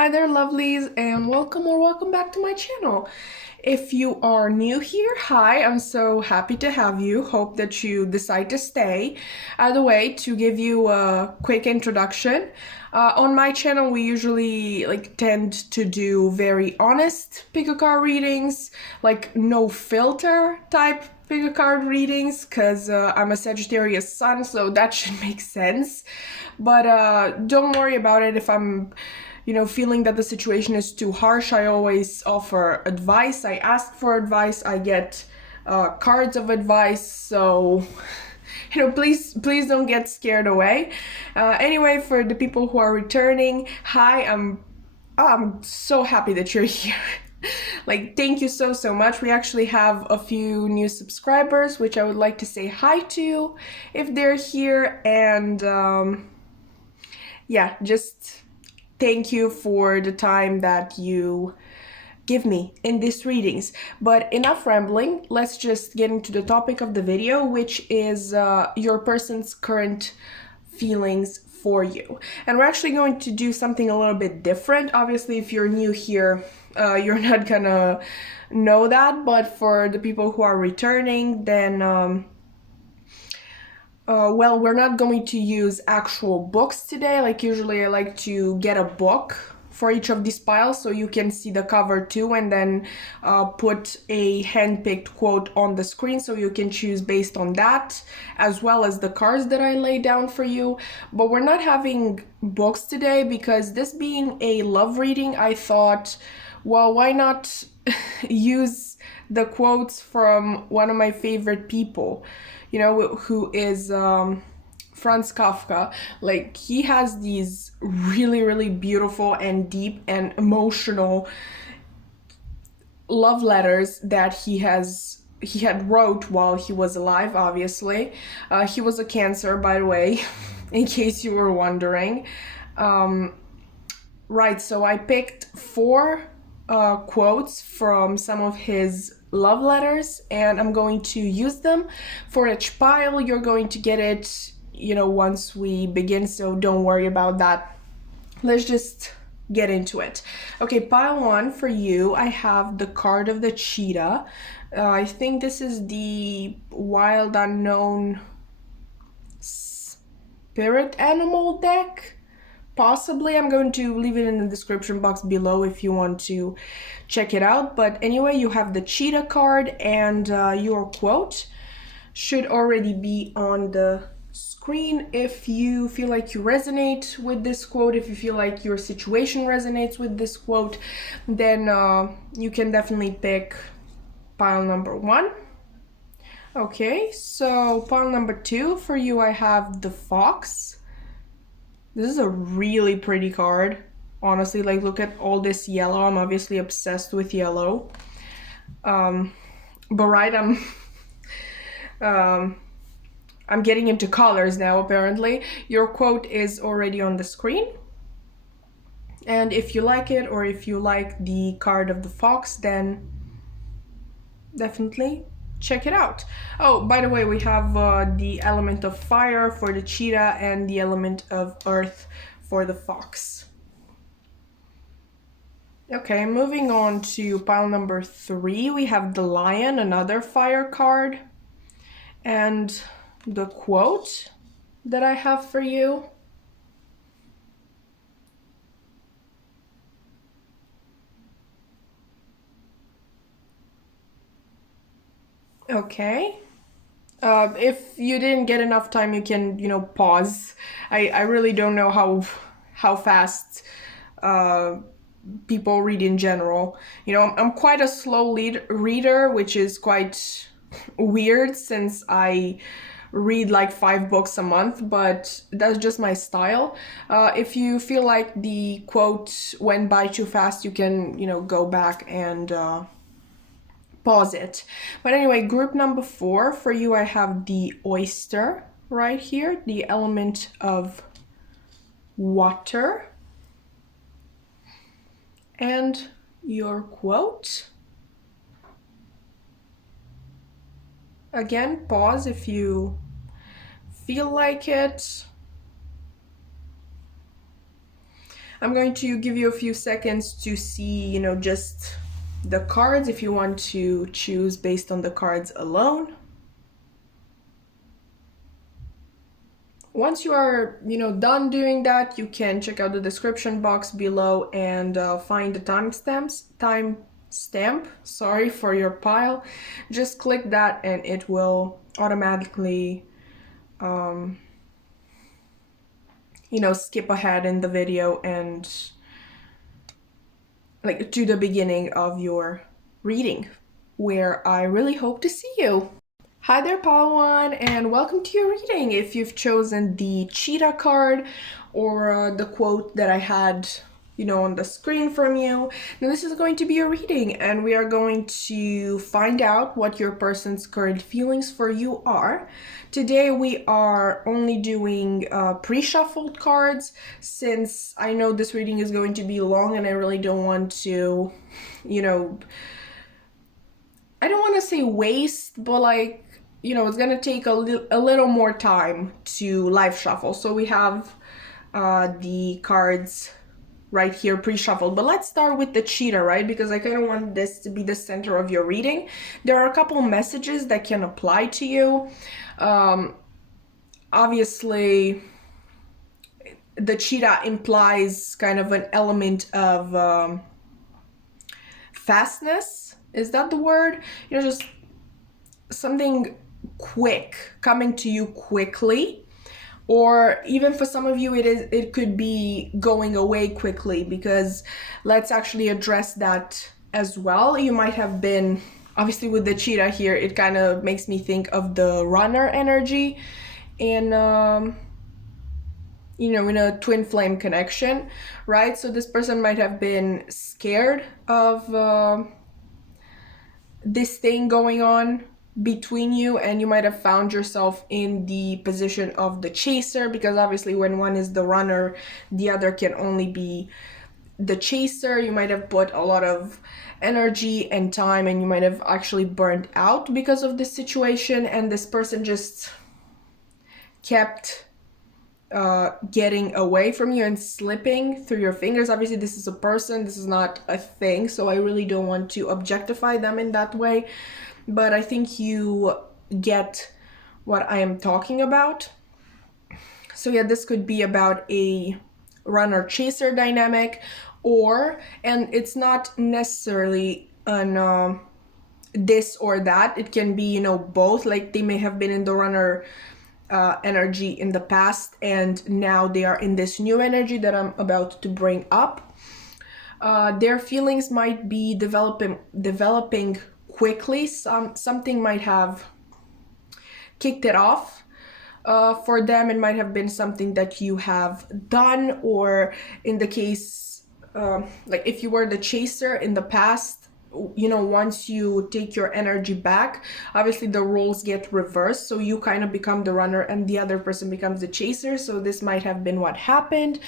Hi there, lovelies, and welcome back to my channel. If you are new here, hi, I'm so happy to have you. Hope that you decide to stay. Either way, to give you a quick introduction, on my channel we usually tend to do very honest pick a card readings, like no filter type pick a card readings, because I'm a Sagittarius sun, so that should make sense. But don't worry about it if I'm feeling that the situation is too harsh. I always offer advice. I ask for advice. I get cards of advice. So, please don't get scared away. Anyway, for the people who are returning, hi. I'm so happy that you're here. Thank you so much. We actually have a few new subscribers, which I would like to say hi to if they're here. And yeah, just thank you for the time that you give me in these readings. But enough rambling, let's just get into the topic of the video, which is your person's current feelings for you. And we're actually going to do something a little bit different. Obviously, if you're new here, you're not gonna know that, but for the people who are returning, then well, we're not going to use actual books today. Like usually I like to get a book for each of these piles so you can see the cover too, and then put a hand-picked quote on the screen so you can choose based on that, as well as the cards that I lay down for you. But we're not having books today because this being a love reading, I thought, well, why not use the quotes from one of my favorite people, who is Franz Kafka. Like, he has these really beautiful and deep and emotional love letters that he had wrote while he was alive, obviously. He was a Cancer, by the way, in case you were wondering. Right, so I picked four quotes from some of his love letters, and I'm going to use them for each pile. You're going to get it, once we begin, so don't worry about that. Let's just get into it. Okay, pile one for you, I have the card of the cheetah. I think this is the Wild Unknown Spirit Animal deck. Possibly. I'm going to leave it in the description box below if you want to check it out. But anyway, you have the cheetah card, and your quote should already be on the screen. If you feel like you resonate with this quote, if you feel like your situation resonates with this quote, then you can definitely pick pile number one. Okay, so pile number two for you, I have the fox. This is a really pretty card, honestly. Like, look at all this yellow. I'm obviously obsessed with yellow. But right, I'm getting into colors now, apparently. Your quote is already on the screen. And if you like it, or if you like the card of the fox, then definitely check it out. Oh, by the way, we have the element of fire for the cheetah and the element of earth for the fox. Okay, moving on to pile number three, we have the lion, another fire card. And the quote that I have for you. Okay. If you didn't get enough time, you can, pause. I really don't know how fast people read in general. I'm quite a slow reader, which is quite weird since I read like 5 books a month, but that's just my style. If you feel like the quote went by too fast, you can, go back and pause it. But anyway, group number four for you, I have the oyster right here, the element of water. And your quote. Again, pause if you feel like it. I'm going to give you a few seconds to see, just the cards if you want to choose based on the cards alone. Once you are, done doing that, you can check out the description box below and find the timestamp, sorry, for your pile. Just click that and it will automatically, skip ahead in the video and like to the beginning of your reading, where I really hope to see you. Hi there, Palawan, and welcome to your reading. If you've chosen the cheetah card or the quote that I had, on the screen from you, now this is going to be a reading, and we are going to find out what your person's current feelings for you are. Today we are only doing pre-shuffled cards, since I know this reading is going to be long and I really don't want to, I don't want to say waste, but like, it's gonna take a little more time to live shuffle. So we have the cards right here pre-shuffled, but let's start with the cheetah, right? Because I kind of want this to be the center of your reading. There are a couple messages that can apply to you. Obviously, the cheetah implies kind of an element of fastness. Is that the word? Just something quick, coming to you quickly. Or even for some of you, it could be going away quickly, because let's actually address that as well. You might have been, obviously with the cheetah here, it kind of makes me think of the runner energy in in a twin flame connection, right? So this person might have been scared of this thing going on between you, and you might have found yourself in the position of the chaser, because obviously when one is the runner, the other can only be the chaser. You might have put a lot of energy and time, and you might have actually burned out because of this situation, and this person just kept getting away from you and slipping through your fingers. Obviously this is a person, this is not a thing, so I really don't want to objectify them in that way, but I think you get what I am talking about. So yeah, this could be about a runner chaser dynamic, and it's not necessarily an this or that. It can be both. Like they may have been in the runner energy in the past, and now they are in this new energy that I'm about to bring up. Their feelings might be developing quickly. Something might have kicked it off. For them, it might have been something that you have done, or in the case, like if you were the chaser in the past, once you take your energy back, obviously the roles get reversed, so you kind of become the runner and the other person becomes the chaser. So this might have been what happened.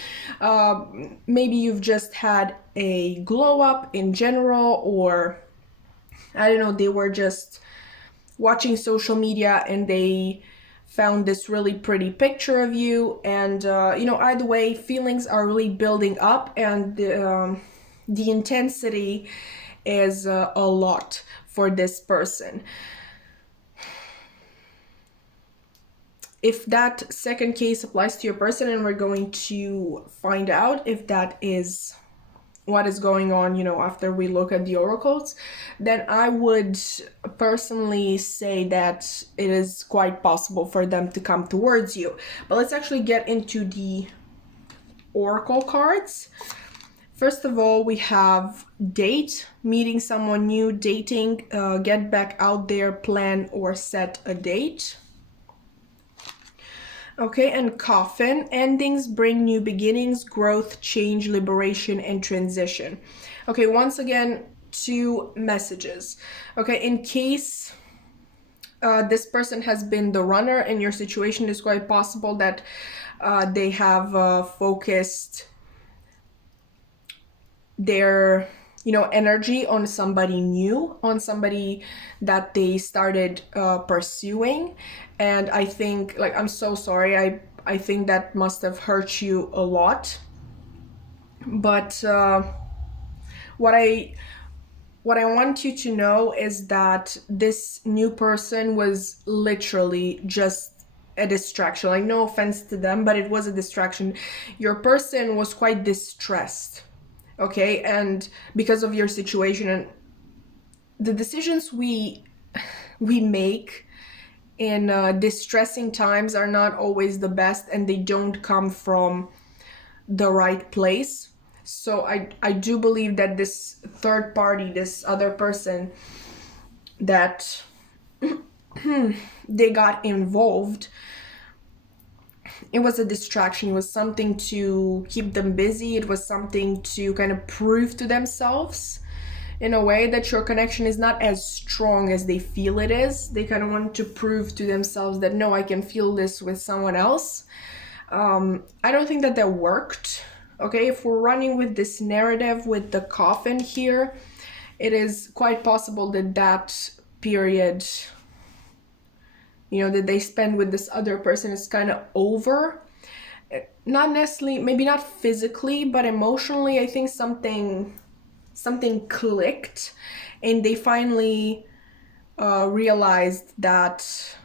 Maybe you've just had a glow up in general, or I don't know, they were just watching social media and they found this really pretty picture of you, and either way, feelings are really building up, and the intensity is a lot for this person. If that second case applies to your person, and we're going to find out if that is what is going on, after we look at the oracles, then I would personally say that it is quite possible for them to come towards you. But let's actually get into the oracle cards. First of all, we have date, meeting someone new, dating, get back out there, plan or set a date. Okay, and coffin, endings bring new beginnings, growth, change, liberation, and transition. Okay, once again, two messages. Okay, in case this person has been the runner in your situation, it's quite possible that they have focused their energy on somebody new, on somebody that they started pursuing. And I think, like, I'm so sorry, I think that must have hurt you a lot. But what I what I want you to know is that this new person was literally just a distraction. Like, no offense to them, but it was a distraction. Your person was quite distressed, okay? And because of your situation, and the decisions we make in distressing times are not always the best, and they don't come from the right place. So I do believe that this third party, this other person that they got involved, it was a distraction. It was something to keep them busy. It was something to kind of prove to themselves in a way that your connection is not as strong as they feel it is. They kind of want to prove to themselves that, no, I can feel this with someone else. I don't think that worked. Okay, if we're running with this narrative with the coffin here, it is quite possible that that period, that they spend with this other person is kind of over. Not necessarily, maybe not physically, but emotionally. I think something clicked, and they finally realized that,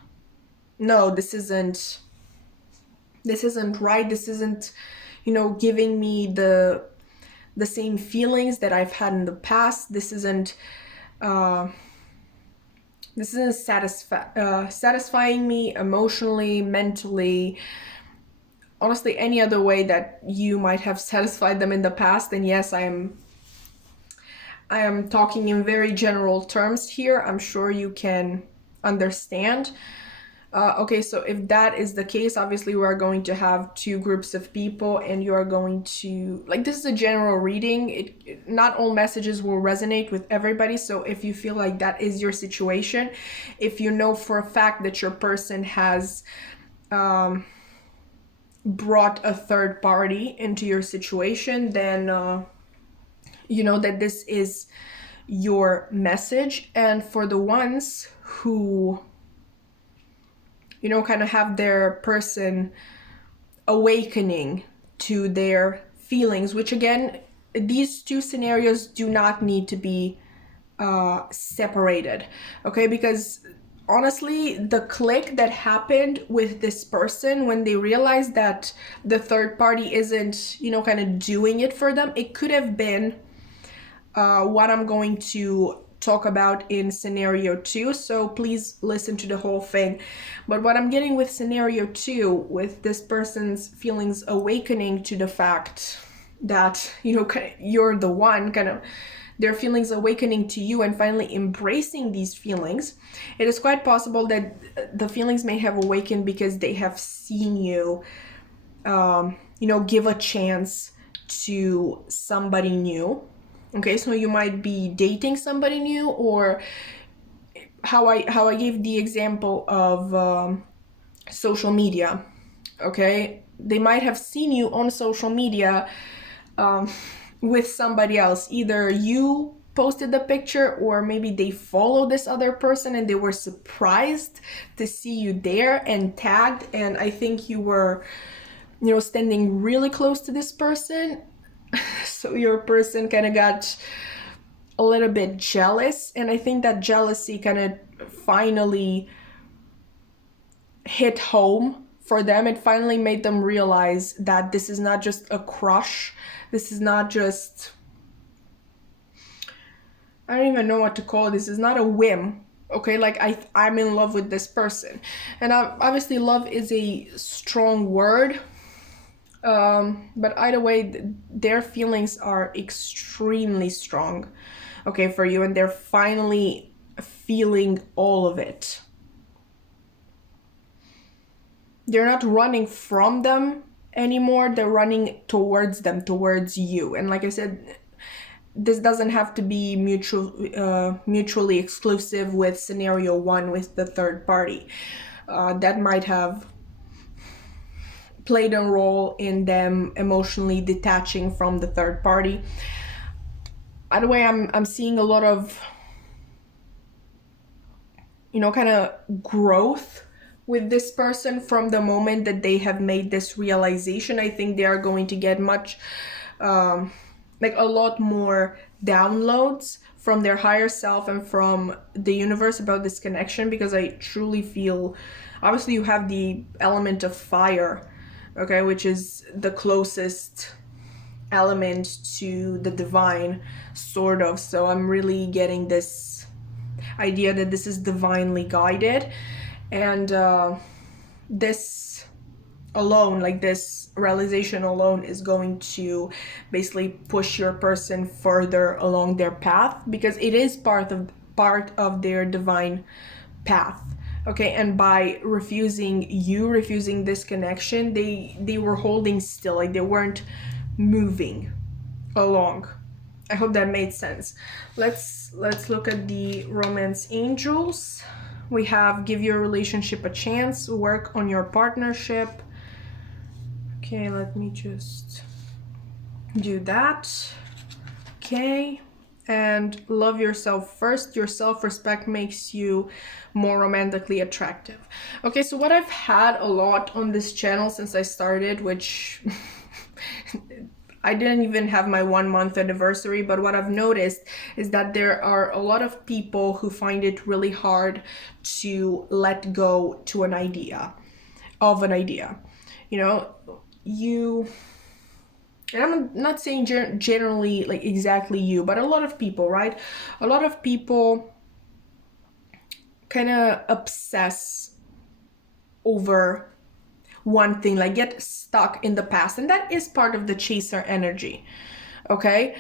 no, this isn't right. This isn't, giving me the same feelings that I've had in the past. This isn't satisfying me emotionally, mentally, honestly, any other way that you might have satisfied them in the past. And yes, I am talking in very general terms here. I'm sure you can understand. Okay, so if that is the case, obviously we are going to have two groups of people, and you are going to, like, this is a general reading. Not all messages will resonate with everybody. So if you feel like that is your situation, if you know for a fact that your person has brought a third party into your situation, then you know that this is your message. And for the ones who kind of have their person awakening to their feelings, which again, these two scenarios do not need to be separated, okay? Because honestly, the click that happened with this person when they realized that the third party isn't, kind of doing it for them, it could have been what I'm going to talk about in scenario 2, so please listen to the whole thing. But what I'm getting with scenario 2, with this person's feelings awakening to the fact that you're the one, kind of their feelings awakening to you and finally embracing these feelings, it is quite possible that the feelings may have awakened because they have seen you give a chance to somebody new. Okay, so you might be dating somebody new, or how I gave the example of social media. Okay, they might have seen you on social media with somebody else. Either you posted the picture, or maybe they follow this other person and they were surprised to see you there and tagged, and I think you were standing really close to this person. So your person kind of got a little bit jealous, and I think that jealousy kind of finally hit home for them. It finally made them realize that this is not just a crush. This is not just, I don't even know what to call it. This is not a whim. Okay, like I'm in love with this person. And obviously love is a strong word. But either way, their feelings are extremely strong, okay, for you, and they're finally feeling all of it. They're not running from them anymore. They're running towards them, towards you. And like I said, this doesn't have to be mutually exclusive with scenario 1 with the third party. That might have played a role in them emotionally detaching from the third party. Either way, I'm seeing a lot of kind of growth with this person from the moment that they have made this realization. I think they are going to get much like a lot more downloads from their higher self and from the universe about this connection, because I truly feel, obviously you have the element of fire, okay, which is the closest element to the divine, sort of. So I'm really getting this idea that this is divinely guided, and this alone, like this realization alone, is going to basically push your person further along their path, because it is part of their divine path. Okay, and by refusing this connection, they were holding still, like they weren't moving along. I hope that made sense. Let's look at the romance angels. We have give your relationship a chance, work on your partnership. Okay, let me just do that. Okay, and love yourself first. Your self-respect makes you more romantically attractive. Okay, so what I've had a lot on this channel since I started, which I didn't even have my 1 month anniversary, but what I've noticed is that there are a lot of people who find it really hard to let go to an idea, of an idea. You know, and I'm not saying generally like exactly you, but a lot of people, right? A lot of people kind of obsess over one thing, like get stuck in the past, and that is part of the chaser energy. Okay,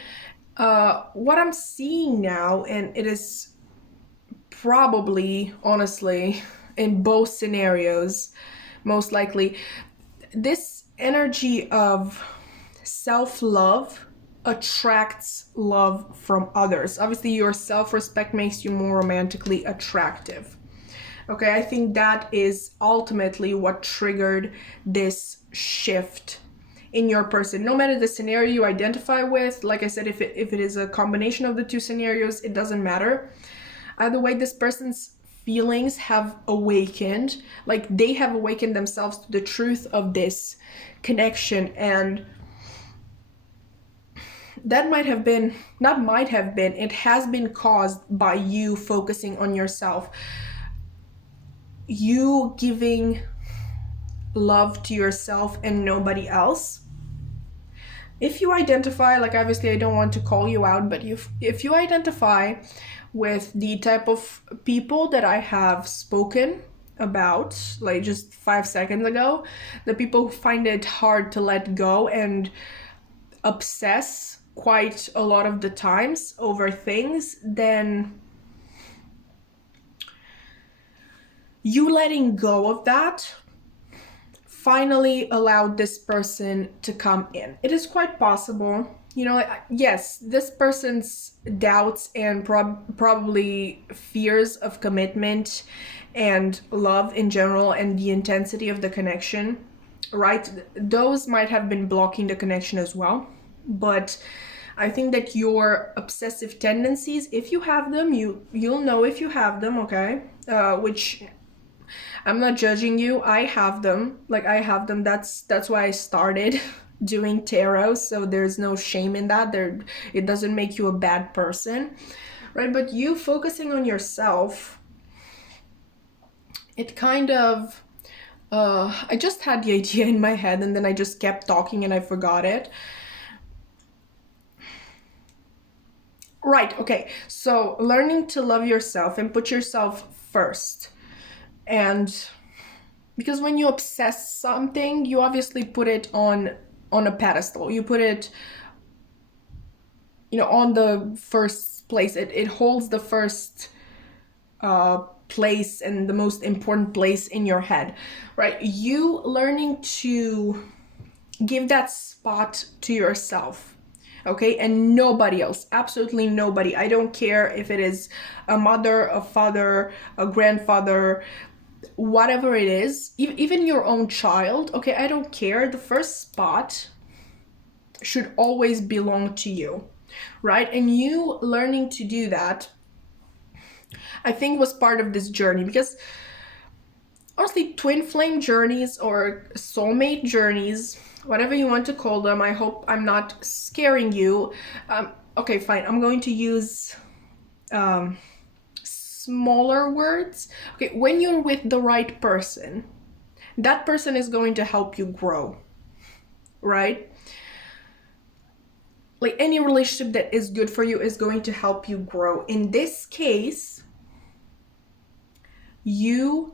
what I'm seeing now, and it is probably, honestly, in both scenarios, most likely, this energy of self-love attracts love from others. Obviously, your self-respect makes you more romantically attractive. Okay, I think that is ultimately what triggered this shift in your person. No matter the scenario you identify with, like I said, if it is a combination of the two scenarios, it doesn't matter. Either way, this person's feelings have awakened, like they have awakened themselves to the truth of this connection, and that might have been, not might have been, it has been caused by you focusing on yourself, you giving love to yourself and nobody else. If you identify, like obviously I don't want to call you out, but if you identify with the type of people that I have spoken about like just 5 seconds ago, the people who find it hard to let go and obsess quite a lot of the times over things, then you letting go of that finally allowed this person to come in. It is quite possible, you know, yes, this person's doubts and probably fears of commitment and love in general and the intensity of the connection, right? Those might have been blocking the connection as well. But I think that your obsessive tendencies, if you have them, you'll know if you have them, okay? Which I'm not judging you. I have them. Like I have them. That's why I started doing tarot. So there's no shame in that. It doesn't make you a bad person, right? But you focusing on yourself, it kind of I just had the idea in my head and then I just kept talking and I forgot it. Right, okay. So learning to love yourself and put yourself first. And because when you obsess something, you obviously put it on a pedestal. You put it, you know, on the first place. It holds the first place and the most important place in your head, right? You learning to give that spot to yourself, okay, and nobody else, absolutely nobody. I don't care if it is a mother, a father, a grandfather, whatever it is, even your own child, okay, I don't care. The first spot should always belong to you, right? And you learning to do that, I think, was part of this journey, because honestly, twin flame journeys or soulmate journeys, whatever you want to call them. I hope I'm not scaring you. Okay, fine. I'm going to use smaller words. Okay, when you're with the right person, that person is going to help you grow, right? Like any relationship that is good for you is going to help you grow. In this case, you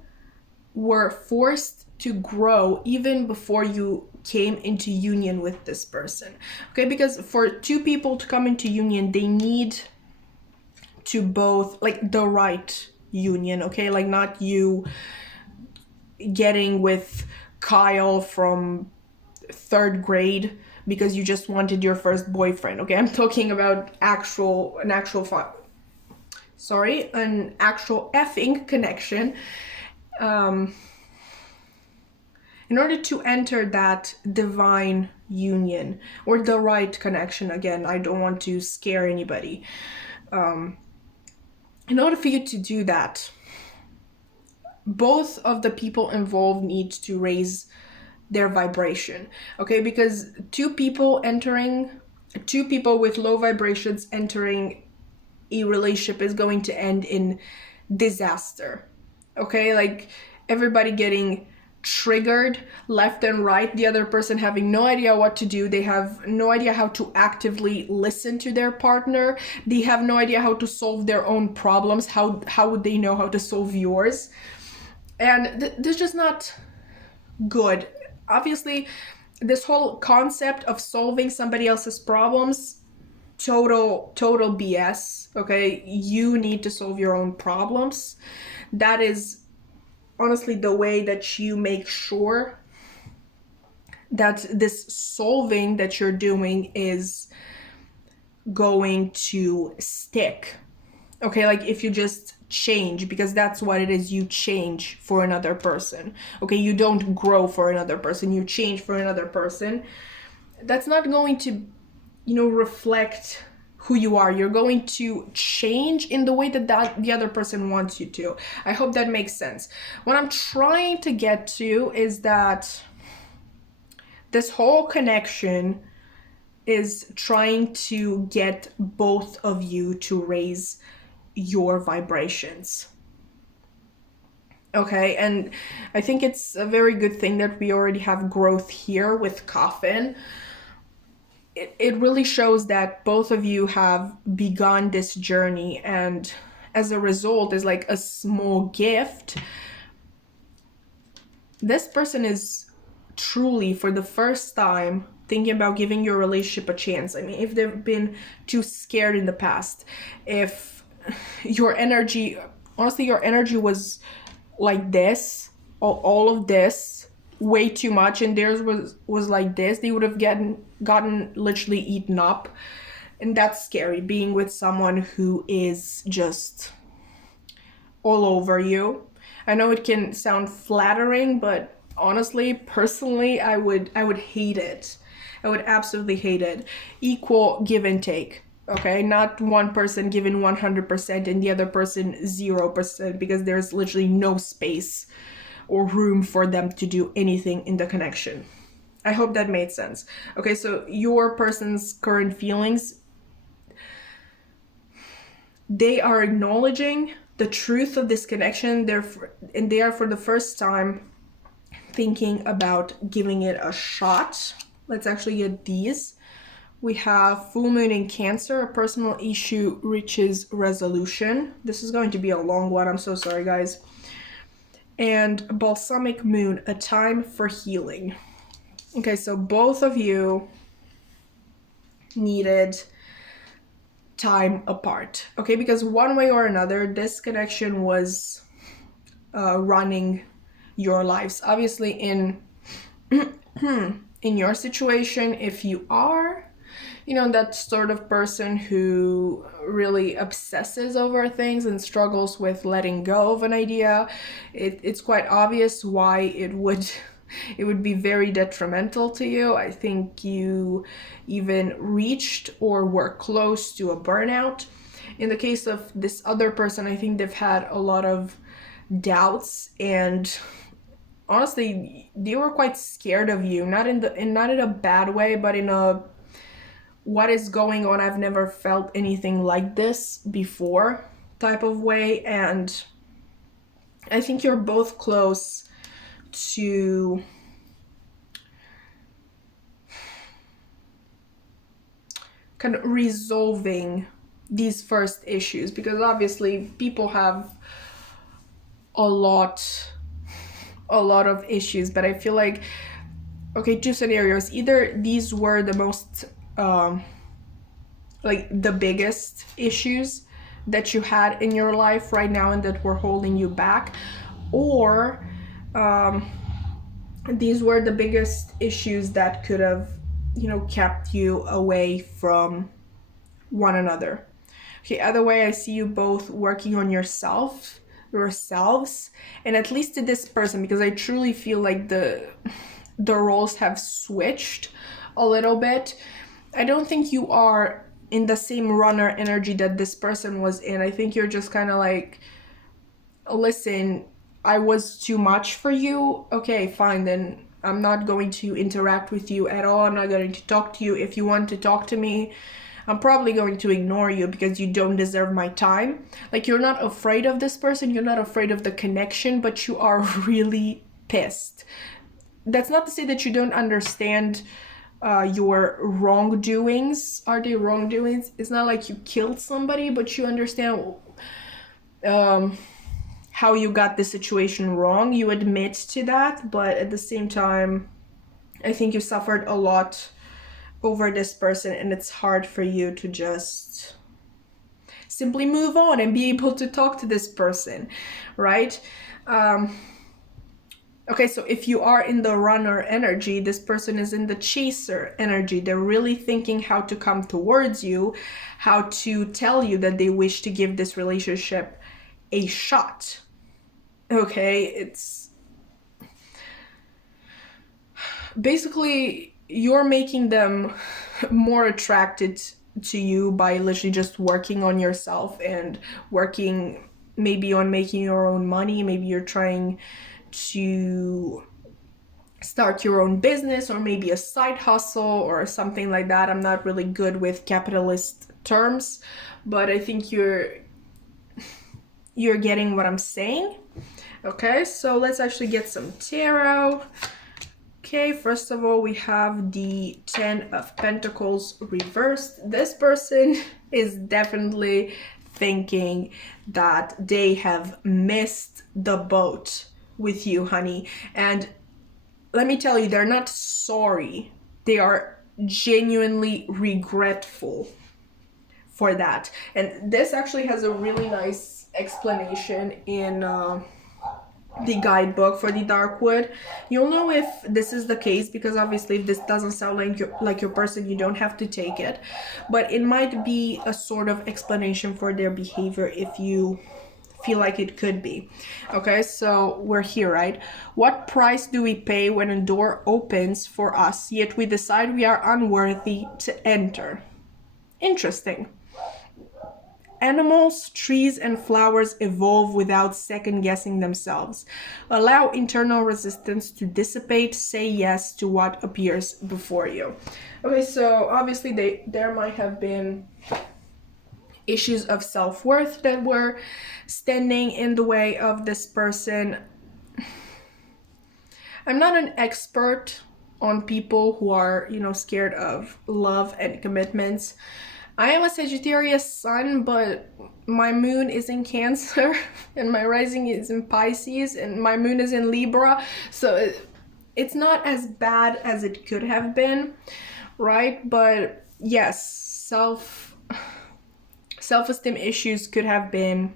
were forced to grow even before you came into union with this person. Okay, because for two people to come into union, they need to both, like, the right union, okay? Like, not you getting with Kyle from 3rd grade because you just wanted your first boyfriend, okay? I'm talking about an actual effing connection. In order to enter that divine union or the right connection, again, I don't want to scare anybody. In order for you to do that, both of the people involved need to raise their vibration, okay? Because two people with low vibrations entering a relationship is going to end in disaster, okay? Like everybody getting triggered left and right, the other person having no idea what to do. They have no idea how to actively listen to their partner. They have no idea how to solve their own problems. How would they know how to solve yours? And this is just not good. Obviously, this whole concept of solving somebody else's problems, total BS, okay? You need to solve your own problems. That is honestly the way that you make sure that this solving that you're doing is going to stick, okay? Like if you just change, because that's what it is, you change for another person, okay? You don't grow for another person, you change for another person. That's not going to, reflect who you are. You're going to change in the way that the other person wants you to. I hope that makes sense. What I'm trying to get to is that this whole connection is trying to get both of you to raise your vibrations. Okay, and I think it's a very good thing that we already have growth here with Coffin. It really shows that both of you have begun this journey, and as a result is like a small gift. This person is truly, for the first time, thinking about giving your relationship a chance. I mean, if they've been too scared in the past, if your energy was like this, all of this, way too much, and theirs was like this, they would have gotten literally eaten up. And that's scary, being with someone who is just all over you. I know it can sound flattering, but honestly, personally, I would hate it. I would absolutely hate it. Equal give and take, okay? Not one person giving 100% and the other person 0%, because there's literally no space or room for them to do anything in the connection. I hope that made sense. Okay, so your person's current feelings, they are acknowledging the truth of this connection. They are for the first time thinking about giving it a shot. Let's actually get these. We have full moon in Cancer, a personal issue reaches resolution. This is going to be a long one, I'm so sorry guys. And balsamic moon, a time for healing. Okay, so both of you needed time apart, okay? Because one way or another, this connection was running your lives. Obviously, in your situation, if you are, that sort of person who really obsesses over things and struggles with letting go of an idea, it's quite obvious why it would be very detrimental to you. I think you even reached or were close to a burnout. In the case of this other person, I think they've had a lot of doubts and honestly, they were quite scared of you, not in a bad way, but in a what is going on, I've never felt anything like this before type of way. And I think you're both close to kind of resolving these first issues, because obviously people have a lot of issues, but I feel like, okay, two scenarios. Either these were the most like the biggest issues that you had in your life right now and that were holding you back, or these were the biggest issues that could have, you know, kept you away from one another. Okay, other way, I see you both working on yourselves, and at least to this person, because I truly feel like the roles have switched a little bit. I don't think you are in the same runner energy that this person was in. I think you're just kind of like, listen, I was too much for you. Okay, fine, then I'm not going to interact with you at all. I'm not going to talk to you. If you want to talk to me, I'm probably going to ignore you because you don't deserve my time. Like, you're not afraid of this person, you're not afraid of the connection, but you are really pissed. That's not to say that you don't understand your wrongdoings. Are they wrongdoings? It's not like you killed somebody, but you understand how you got the situation wrong. You admit to that, but at the same time, I think you suffered a lot over this person, and it's hard for you to just simply move on and be able to talk to this person, right? Okay, so if you are in the runner energy, this person is in the chaser energy. They're really thinking how to come towards you, how to tell you that they wish to give this relationship a shot. Okay, it's basically you're making them more attracted to you by literally just working on yourself and working maybe on making your own money. Maybe you're trying to start your own business, or maybe a side hustle or something like that. I'm not really good with capitalist terms, but I think you're getting what I'm saying. Okay, so let's actually get some tarot. Okay, first of all, we have the 10 of Pentacles reversed. This person is definitely thinking that they have missed the boat with you, honey. And let me tell you, they're not sorry. They are genuinely regretful for that. And this actually has a really nice explanation in the guidebook for the Darkwood. You'll know if this is the case, because obviously if this doesn't sound like your person, you don't have to take it, but it might be a sort of explanation for their behavior if you feel like it could be. Okay, so we're here, right? What price do we pay when a door opens for us, yet we decide we are unworthy to enter? Interesting. Animals, trees, and flowers evolve without second-guessing themselves. Allow internal resistance to dissipate. Say yes to what appears before you. Okay, so obviously there might have been issues of self-worth that were standing in the way of this person. I'm not an expert on people who are, you know, scared of love and commitments. I am a Sagittarius sun, but my moon is in Cancer and my rising is in Pisces and my moon is in Libra. So it's not as bad as it could have been, right? But yes, self-esteem issues could have been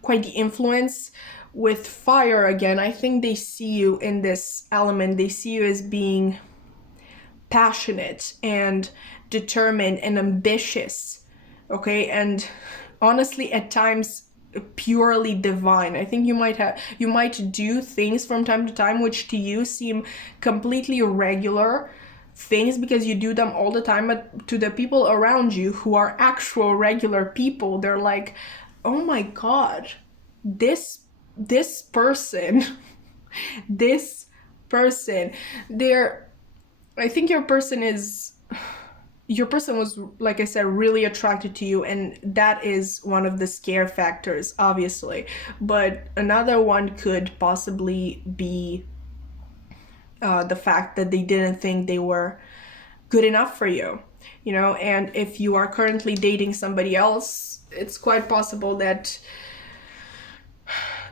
quite the influence. With fire, again, I think they see you in this element. They see you as being passionate and determined and ambitious, okay, and honestly at times purely divine. I think you might do things from time to time which to you seem completely irregular things because you do them all the time, but to the people around you who are actual regular people, they're like, oh my god, this person This person, I think your person was, like I said, really attracted to you, and that is one of the scare factors, obviously. But another one could possibly be the fact that they didn't think they were good enough for you, and if you are currently dating somebody else, it's quite possible that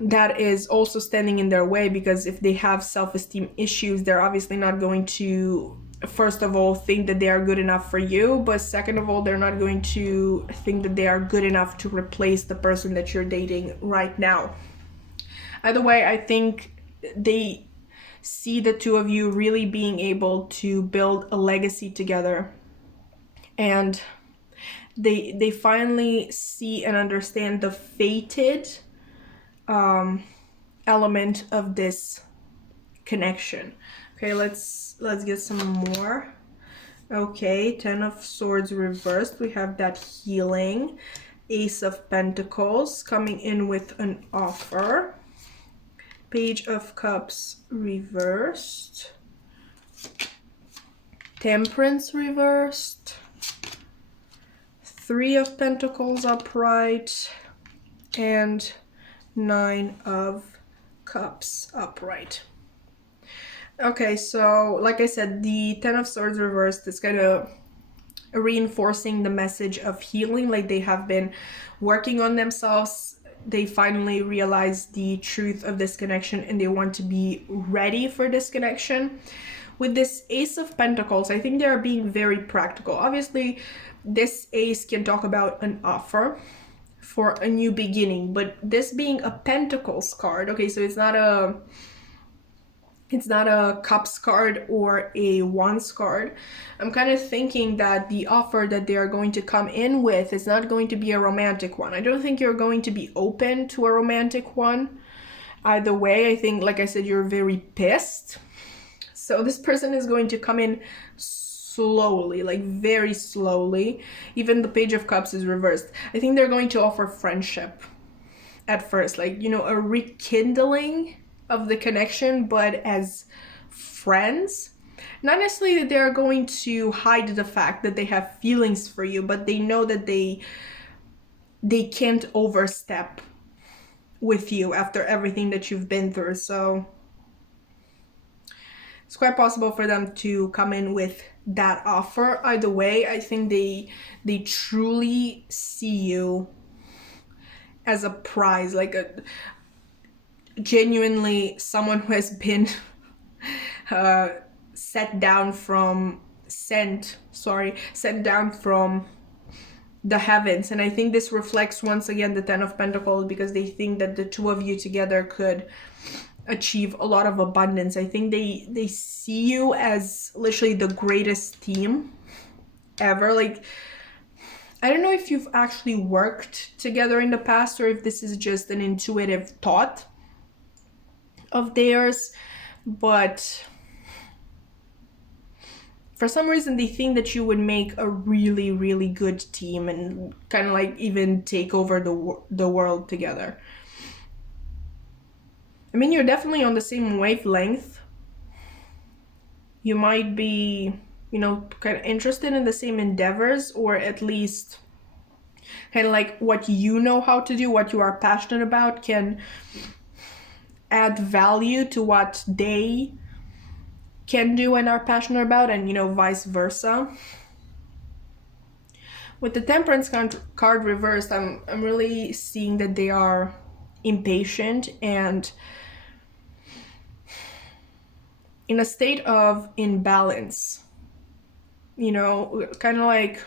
that is also standing in their way, because if they have self-esteem issues, they're obviously not going to, first of all, think that they are good enough for you, but second of all, they're not going to think that they are good enough to replace the person that you're dating right now. Either way, I think they see the two of you really being able to build a legacy together, and they finally see and understand the fated element of this connection. Okay, let's get some more. Okay, 10 of Swords reversed. We have that healing. Ace of Pentacles coming in with an offer. Page of Cups reversed. Temperance reversed. 3 of Pentacles upright. And 9 of Cups upright. Okay, so like I said, the 10 of Swords reversed is kind of reinforcing the message of healing. Like they have been working on themselves. They finally realize the truth of this connection and they want to be ready for this connection. With this Ace of Pentacles, I think they are being very practical. Obviously, this ace can talk about an offer for a new beginning, but this being a Pentacles card, okay, so it's not a Cups card or a Wands card. I'm kind of thinking that the offer that they are going to come in with is not going to be a romantic one. I don't think you're going to be open to a romantic one. Either way, I think, like I said, you're very pissed. So this person is going to come in slowly, like very slowly. Even the Page of Cups is reversed. I think they're going to offer friendship at first, like, a rekindling of the connection, but as friends. Not necessarily that they're going to hide the fact that they have feelings for you, but they know that they can't overstep with you after everything that you've been through. So it's quite possible for them to come in with that offer. Either way, I think they truly see you as a prize, like a genuinely someone who has been sent down from the heavens. And I think this reflects once again the 10 of Pentacles, because they think that the two of you together could achieve a lot of abundance. I think they see you as literally the greatest team ever. Like, I don't know if you've actually worked together in the past or if this is just an intuitive thought of theirs, but for some reason they think that you would make a really, really good team and kind of like even take over the world together. I mean, you're definitely on the same wavelength. You might be, kind of interested in the same endeavors, or at least kind of like what you know how to do, what you are passionate about can add value to what they can do and are passionate about, and vice versa. With the Temperance card reversed, I'm really seeing that they are impatient and in a state of imbalance, kind of like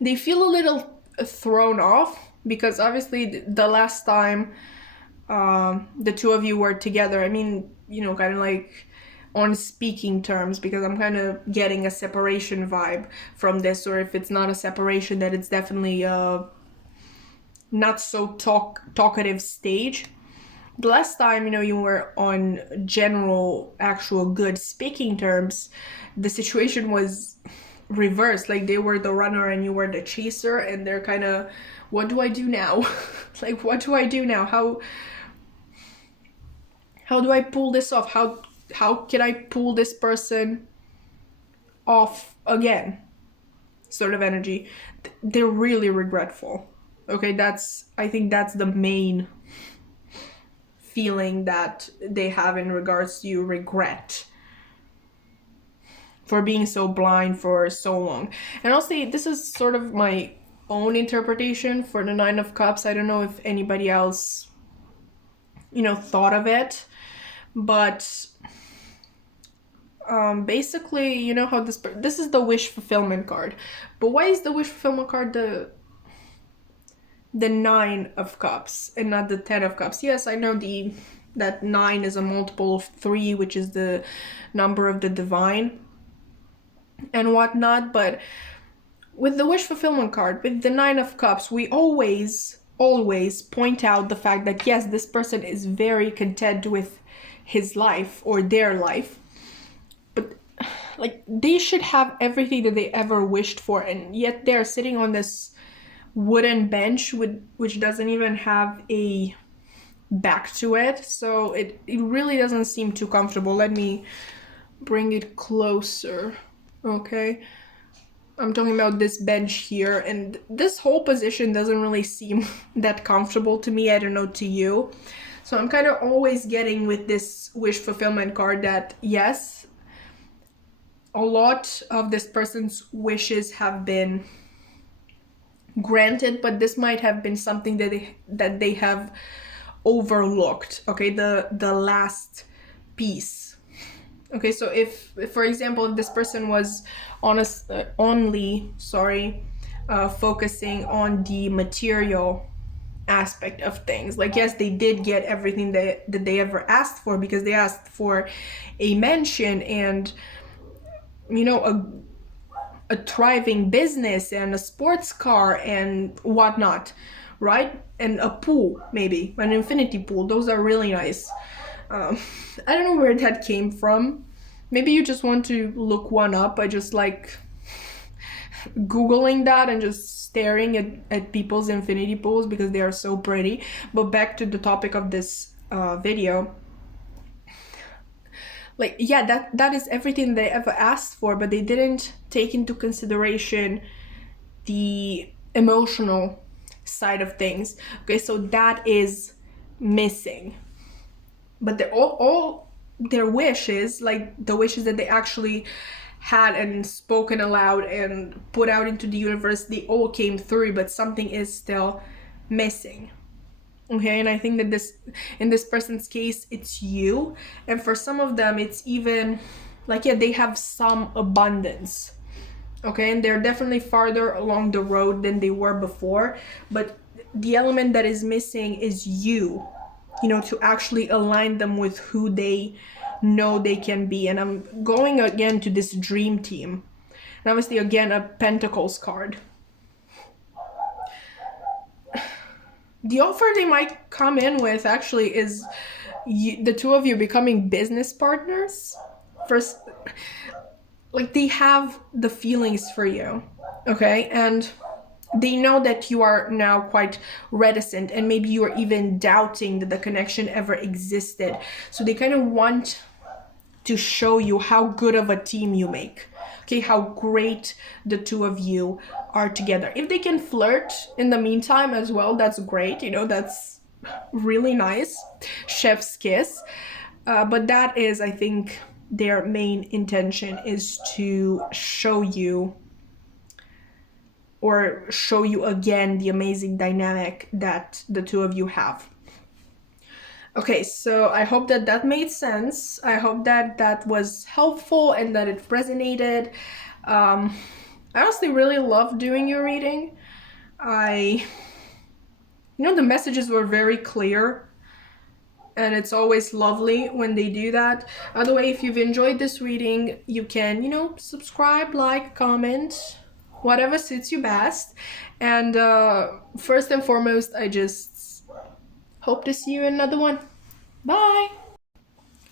they feel a little thrown off, because obviously the last time the two of you were together, I mean, kind of like on speaking terms, because I'm kind of getting a separation vibe from this, or if it's not a separation, that it's definitely a not so talkative stage. The last time, you were on general, actual good speaking terms, the situation was reversed. Like they were the runner and you were the chaser, and they're kind of, what do I do now? Like, what do I do now? how do I pull this off? How can I pull this person off again? Sort of energy. They're really regretful. Okay, I think that's the main feeling that they have in regards to regret for being so blind for so long. And I'll say this is sort of my own interpretation for the Nine of Cups. I don't know if anybody else, thought of it, but basically, you know how this is the wish fulfillment card. But why is the wish fulfillment card the Nine of Cups and not the Ten of Cups? Yes, I know that 9 is a multiple of 3, which is the number of the divine and whatnot, but with the wish fulfillment card, with the Nine of Cups, we always point out the fact that yes, this person is very content with his life or their life, but like they should have everything that they ever wished for, and yet they're sitting on this wooden bench which doesn't even have a back to it, so it really doesn't seem too comfortable. Let me bring it closer. Okay, I'm talking about this bench here, and this whole position doesn't really seem that comfortable to me. I don't know to you. So I'm kind of always getting with this wish fulfillment card that yes, a lot of this person's wishes have been granted, but this might have been something that they have overlooked. Okay, the last piece. Okay, so if for example, if this person was only focusing on the material aspect of things, like yes, they did get everything that they ever asked for, because they asked for a mansion and a thriving business and a sports car and whatnot, right? And a pool, maybe an infinity pool. Those are really nice. I don't know where that came from. Maybe you just want to look one up. I just like Googling that and just staring at people's infinity pools because they are so pretty. But back to the topic of this video. Like, yeah, that is everything they ever asked for, but they didn't take into consideration the emotional side of things. Okay, so that is missing. But all their wishes, like the wishes that they actually had and spoken aloud and put out into the universe, they all came through, but something is still missing. Okay, and I think that in this person's case, it's you. And for some of them, it's even like, yeah, they have some abundance. Okay, and they're definitely farther along the road than they were before. But the element that is missing is you, to actually align them with who they know they can be. And I'm going again to this dream team. And obviously, again, a Pentacles card. The offer they might come in with actually is the two of you becoming business partners. First, like they have the feelings for you, okay? And they know that you are now quite reticent, and maybe you are even doubting that the connection ever existed. So they kind of want to show you how good of a team you make. Okay, how great the two of you are together. If they can flirt in the meantime as well, that's great. That's really nice. Chef's kiss. But that is, I think, their main intention is to show you again the amazing dynamic that the two of you have. Okay, so I hope that made sense. I hope that was helpful and that it resonated. I honestly really love doing your reading. The messages were very clear, and it's always lovely when they do that. By the way, if you've enjoyed this reading, you can, subscribe, like, comment, whatever suits you best. And first and foremost, I just hope to see you in another one. Bye!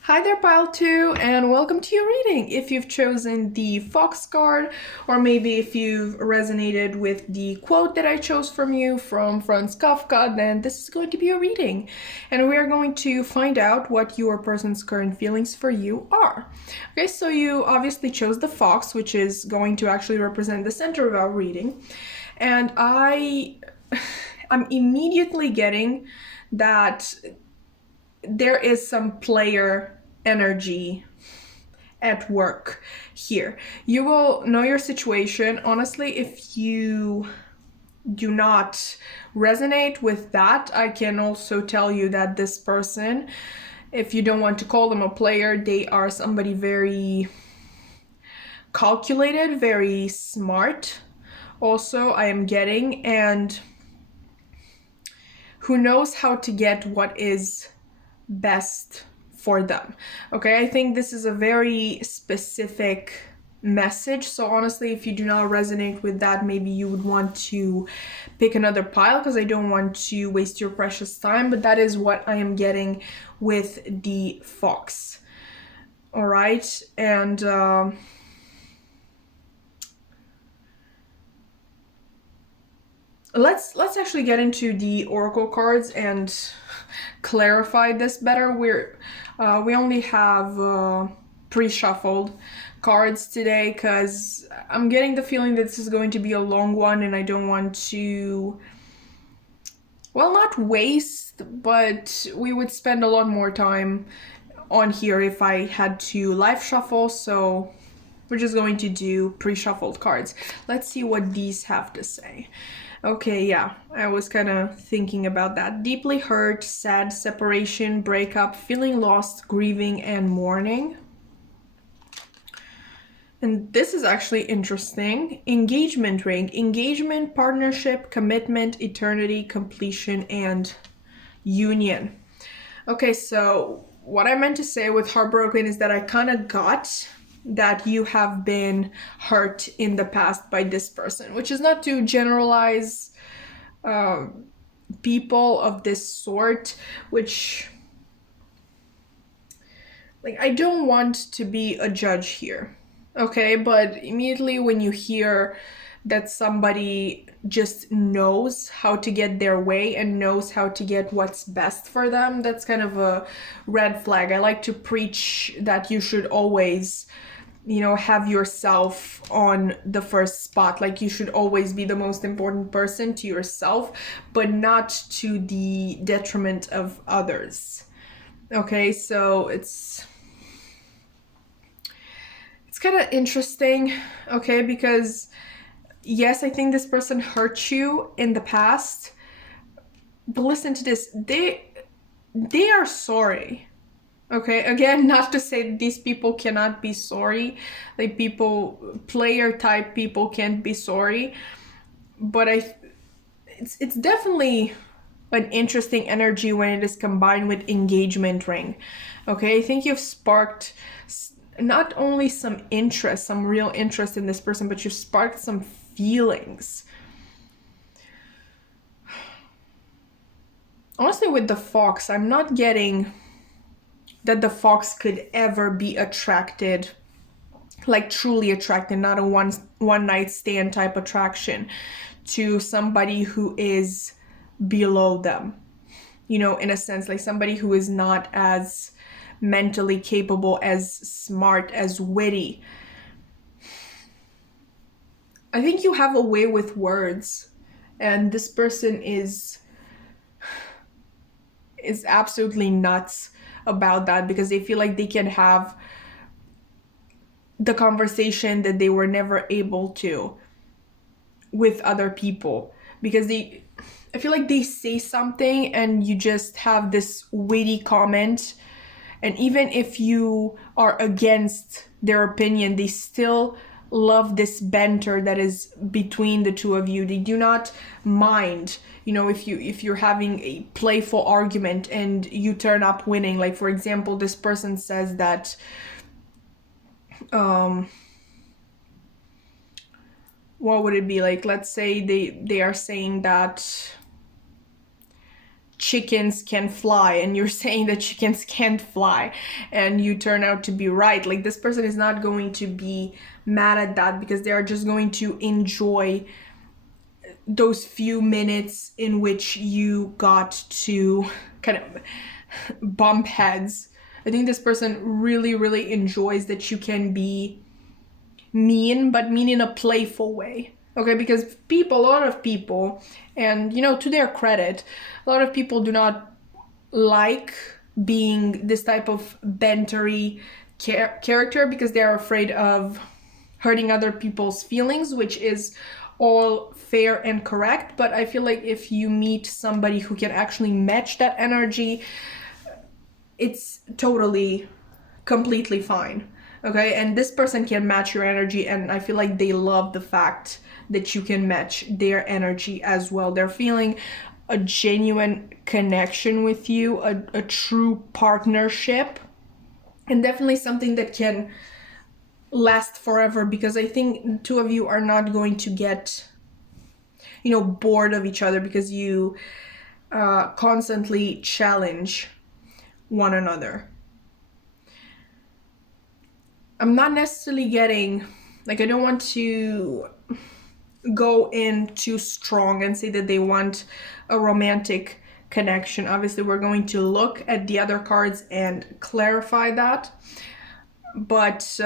Hi there, Pile 2, and welcome to your reading. If you've chosen the Fox card, or maybe if you've resonated with the quote that I chose from you from Franz Kafka, then this is going to be a reading. And we are going to find out what your person's current feelings for you are. Okay, so you obviously chose the Fox, which is going to actually represent the center of our reading. And I'm immediately getting that there is some player energy at work here. You will know your situation. Honestly, if you do not resonate with that, I can also tell you that this person, if you don't want to call them a player, they are somebody very calculated, very smart. Also, I am getting, and who knows how to get what is best for them. Okay, I think this is a very specific message. So honestly, if you do not resonate with that, maybe you would want to pick another pile, because I don't want to waste your precious time, but that is what I am getting with the Fox. All right, and let's actually get into the oracle cards and clarify this better. We only have pre-shuffled cards today because I'm getting the feeling that this is going to be a long one, and I don't want to, well, not waste, but we would spend a lot more time on here if I had to live shuffle. So we're just going to do pre-shuffled cards. Let's see what these have to say. Okay, yeah, I was kind of thinking about that. Deeply hurt, sad, separation, breakup, feeling lost, grieving, and mourning. And this is actually interesting. Engagement ring. Engagement, partnership, commitment, eternity, completion, and union. Okay, so what I meant to say with heartbroken is that I kind of got that you have been hurt in the past by this person, which is not to generalize people of this sort, which, like, I don't want to be a judge here, okay? But immediately when you hear that somebody just knows how to get their way and knows how to get what's best for them, that's kind of a red flag. I like to preach that you should always, have yourself on the first spot. Like, you should always be the most important person to yourself, but not to the detriment of others. Okay, so it's kind of interesting, okay, because yes, I think this person hurt you in the past, but listen to this. They are sorry. Okay, again, not to say that these people cannot be sorry. Like, player type people can't be sorry, but it's definitely an interesting energy when it is combined with engagement ring. Okay, I think you've sparked not only some interest, some real interest in this person, but you've sparked some feelings. Honestly, with the Fox, I'm not getting that the Fox could ever be attracted, like truly attracted, not a one night stand type attraction, to somebody who is below them, in a sense, like somebody who is not as mentally capable, as smart, as witty. I think you have a way with words, and this person is absolutely nuts about that, because they feel like they can have the conversation that they were never able to with other people, because I feel like they say something and you just have this witty comment, and even if you are against their opinion, they still love this banter that is between the two of you. They do not mind, if you're having a playful argument and you turn up winning. Like, for example, this person says that what would it be? Like, let's say they are saying that chickens can fly, and you're saying that chickens can't fly, and you turn out to be right. Like, this person is not going to be mad at that, because they are just going to enjoy those few minutes in which you got to kind of bump heads. I think this person really, really enjoys that you can be mean, but mean in a playful way. Okay, because a lot of people, and to their credit, a lot of people do not like being this type of bantery character, because they are afraid of hurting other people's feelings, which is all fair and correct. But I feel like if you meet somebody who can actually match that energy, it's totally, completely fine. Okay, and this person can match your energy, and I feel like they love the fact that you can match their energy as well. They're feeling a genuine connection with you, a true partnership, and definitely something that can last forever, because I think the two of you are not going to get bored of each other, because you constantly challenge one another. I'm not necessarily getting, like, I don't want to go in too strong and say that they want a romantic connection. Obviously, we're going to look at the other cards and clarify that. But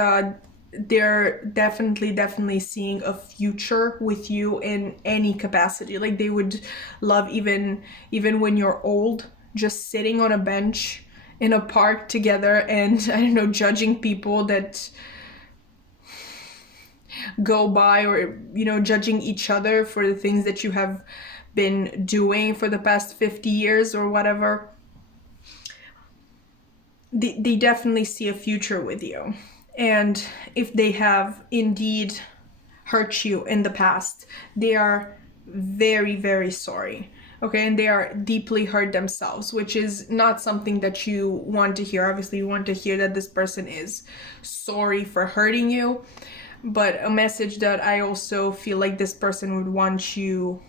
they're definitely seeing a future with you in any capacity. Like, they would love, even when you're old, just sitting on a bench in a park together, and I don't know, judging people that go by, or judging each other for the things that you have been doing for the past 50 years or whatever. They definitely see a future with you. And if they have indeed hurt you in the past, they are very, very sorry. Okay, and they are deeply hurt themselves, which is not something that you want to hear. Obviously, you want to hear that this person is sorry for hurting you, but a message that I also feel like this person would want you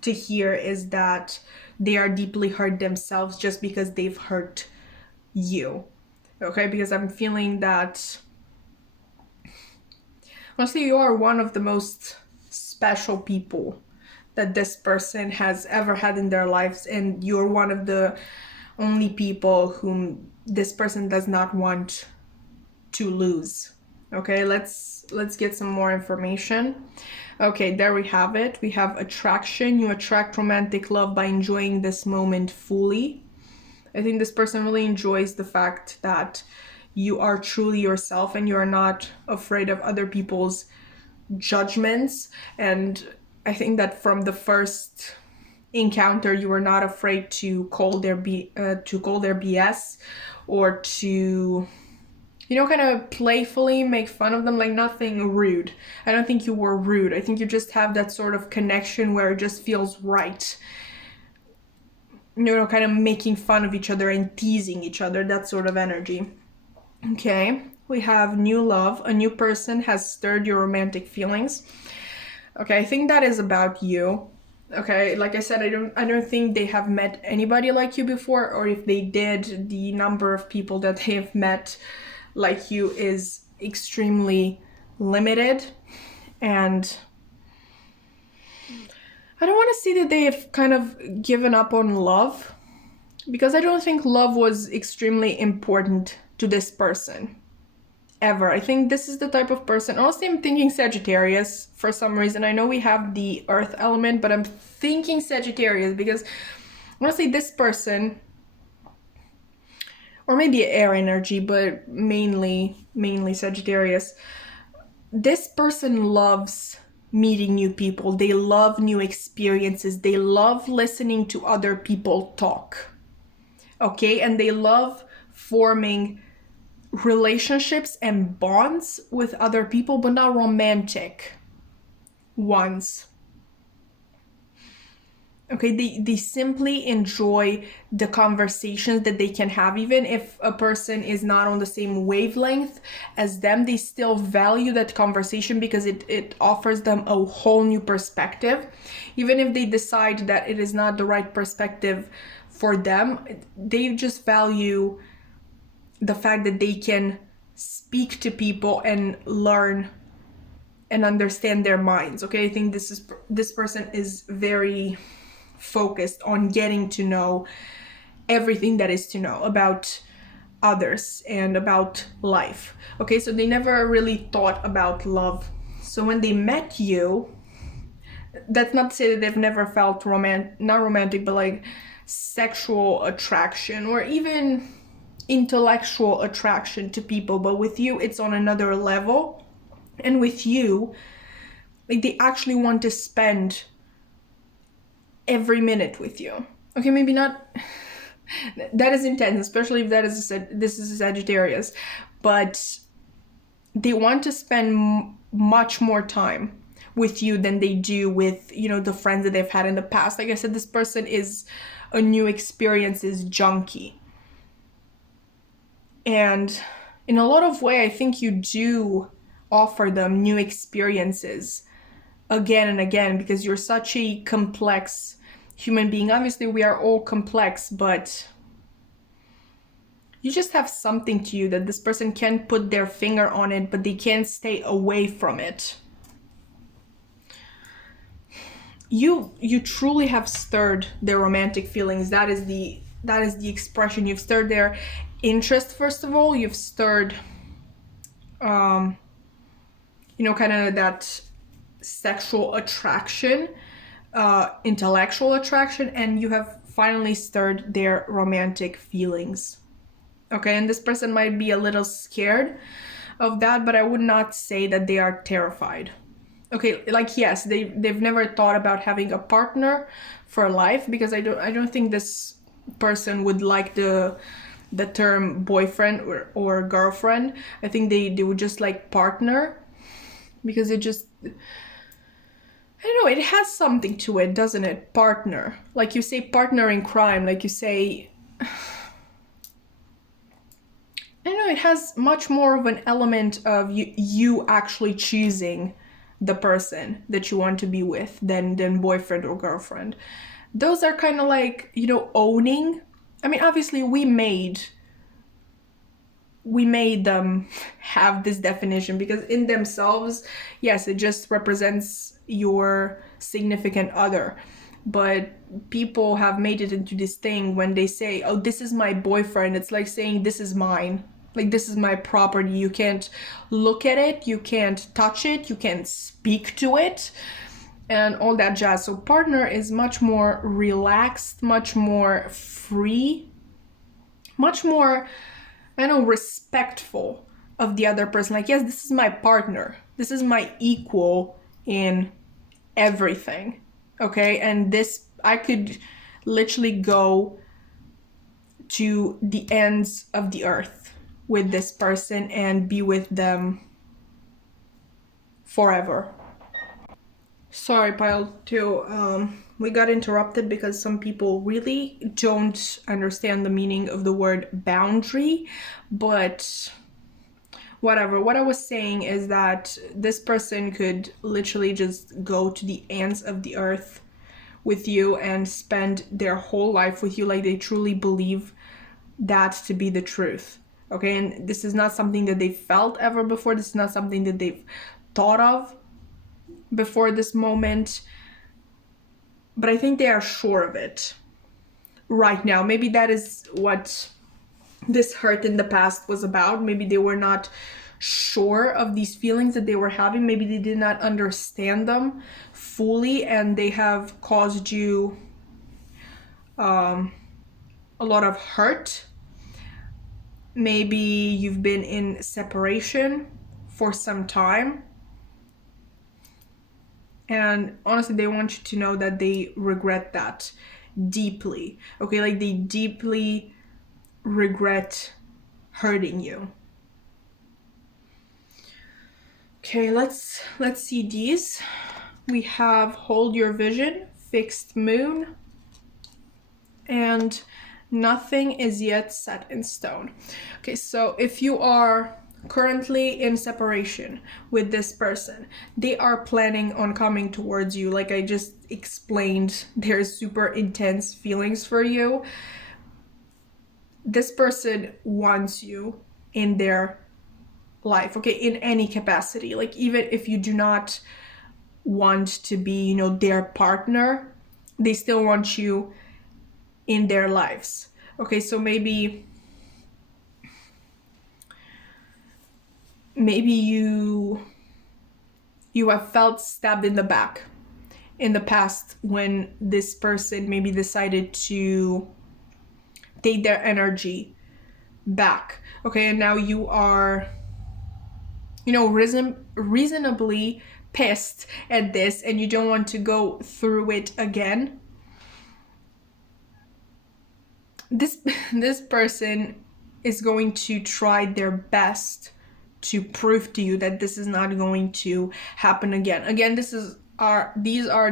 to hear is that they are deeply hurt themselves just because they've hurt you. Okay, because I'm feeling that, honestly, you are one of the most special people that this person has ever had in their lives, and you're one of the only people whom this person does not want to lose. Okay, let's get some more information. Okay, there we have it. We have attraction. You attract romantic love by enjoying this moment fully. I think this person really enjoys the fact that you are truly yourself, and you are not afraid of other people's judgments. And I think that from the first encounter, you were not afraid to call their BS, or to kind of playfully make fun of them. Like, nothing rude. I don't think you were rude. I think you just have that sort of connection where it just feels right. Kind of making fun of each other and teasing each other, that sort of energy. Okay, we have new love. A new person has stirred your romantic feelings. Okay, I think that is about you. Okay, like I said, I don't think they have met anybody like you before, or if they did, the number of people that they've met like you is extremely limited. And I don't want to say that they have kind of given up on love, because I don't think love was extremely important to this person ever. I think this is the type of person, honestly, I'm thinking Sagittarius for some reason. I know we have the earth element, but I'm thinking Sagittarius, because honestly, this person, or maybe air energy, but mainly Sagittarius, this person loves meeting new people. They love new experiences. They love listening to other people talk. Okay, and they love forming relationships and bonds with other people, but not romantic ones. Okay, they simply enjoy the conversations that they can have. Even if a person is not on the same wavelength as them, they still value that conversation because it offers them a whole new perspective. Even if they decide that it is not the right perspective for them, they just value the fact that they can speak to people and learn and understand their minds. Okay, I think this person is very focused on getting to know everything that is to know about others and about life. Okay, so they never really thought about love. So when they met you, that's not to say that they've never felt not romantic, but like sexual attraction or even intellectual attraction to people. But with you, it's on another level. And with you, like they actually want to spend every minute with you. Okay, maybe not. That is intense, especially if this is a Sagittarius, but they want to spend much more time with you than they do with, you know, the friends that they've had in the past. Like I said, this person is a new experiences junkie, and in a lot of way, I think you do offer them new experiences again and again because you're such a complex human being. Obviously, we are all complex, but you just have something to you that this person can't put their finger on it, but they can't stay away from it. You truly have stirred their romantic feelings. That is the expression. You've stirred their interest, first of all. You've stirred you know, kind of that sexual attraction, intellectual attraction, and you have finally stirred their romantic feelings. Okay, and this person might be a little scared of that, but I would not say that they are terrified. Okay, like yes, they've never thought about having a partner for life because I don't think this person would like the term boyfriend or girlfriend. I think they would just like partner because it just, I don't know, it has something to it, doesn't it? Partner. Like you say partner in crime, like you say, I don't know, it has much more of an element of you actually choosing the person that you want to be with than boyfriend or girlfriend. Those are kind of like, you know, owning. I mean, obviously we made them have this definition because in themselves, yes, it just represents your significant other. But people have made it into this thing when they say, oh, this is my boyfriend. It's like saying, this is mine. Like, this is my property. You can't look at it. You can't touch it. You can't speak to it. And all that jazz. So, partner is much more relaxed, much more free, much more, I know, respectful of the other person. Like, yes, this is my partner. This is my equal in everything. Okay, and this, I could literally go to the ends of the earth with this person and be with them forever. Sorry, pile two. We got interrupted because some people really don't understand the meaning of the word boundary, but whatever. What I was saying is that this person could literally just go to the ends of the earth with you and spend their whole life with you, like they truly believe that to be the truth. Okay, and this is not something that they felt ever before. This is not something that they've thought of before this moment, but I think they are sure of it right now. Maybe that is what this hurt in the past was about. Maybe they were not sure of these feelings that they were having. Maybe they did not understand them fully, and they have caused you a lot of hurt. Maybe you've been in separation for some time, and honestly, they want you to know that they regret that deeply. Okay, like they deeply regret hurting you. Okay, let's see these. We have hold your vision, fixed moon, and nothing is yet set in stone. Okay, so if you are currently in separation with this person, they are planning on coming towards you. Like I just explained, there's super intense feelings for you. This person wants you in their life, okay, in any capacity. Like even if you do not want to be, you know, their partner, they still want you in their lives. Okay, so maybe you have felt stabbed in the back in the past when this person maybe decided to take their energy back. Okay, and now you are, you know, reasonably pissed at this, and you don't want to go through it again. This person is going to try their best to prove to you that this is not going to happen again. Again, these are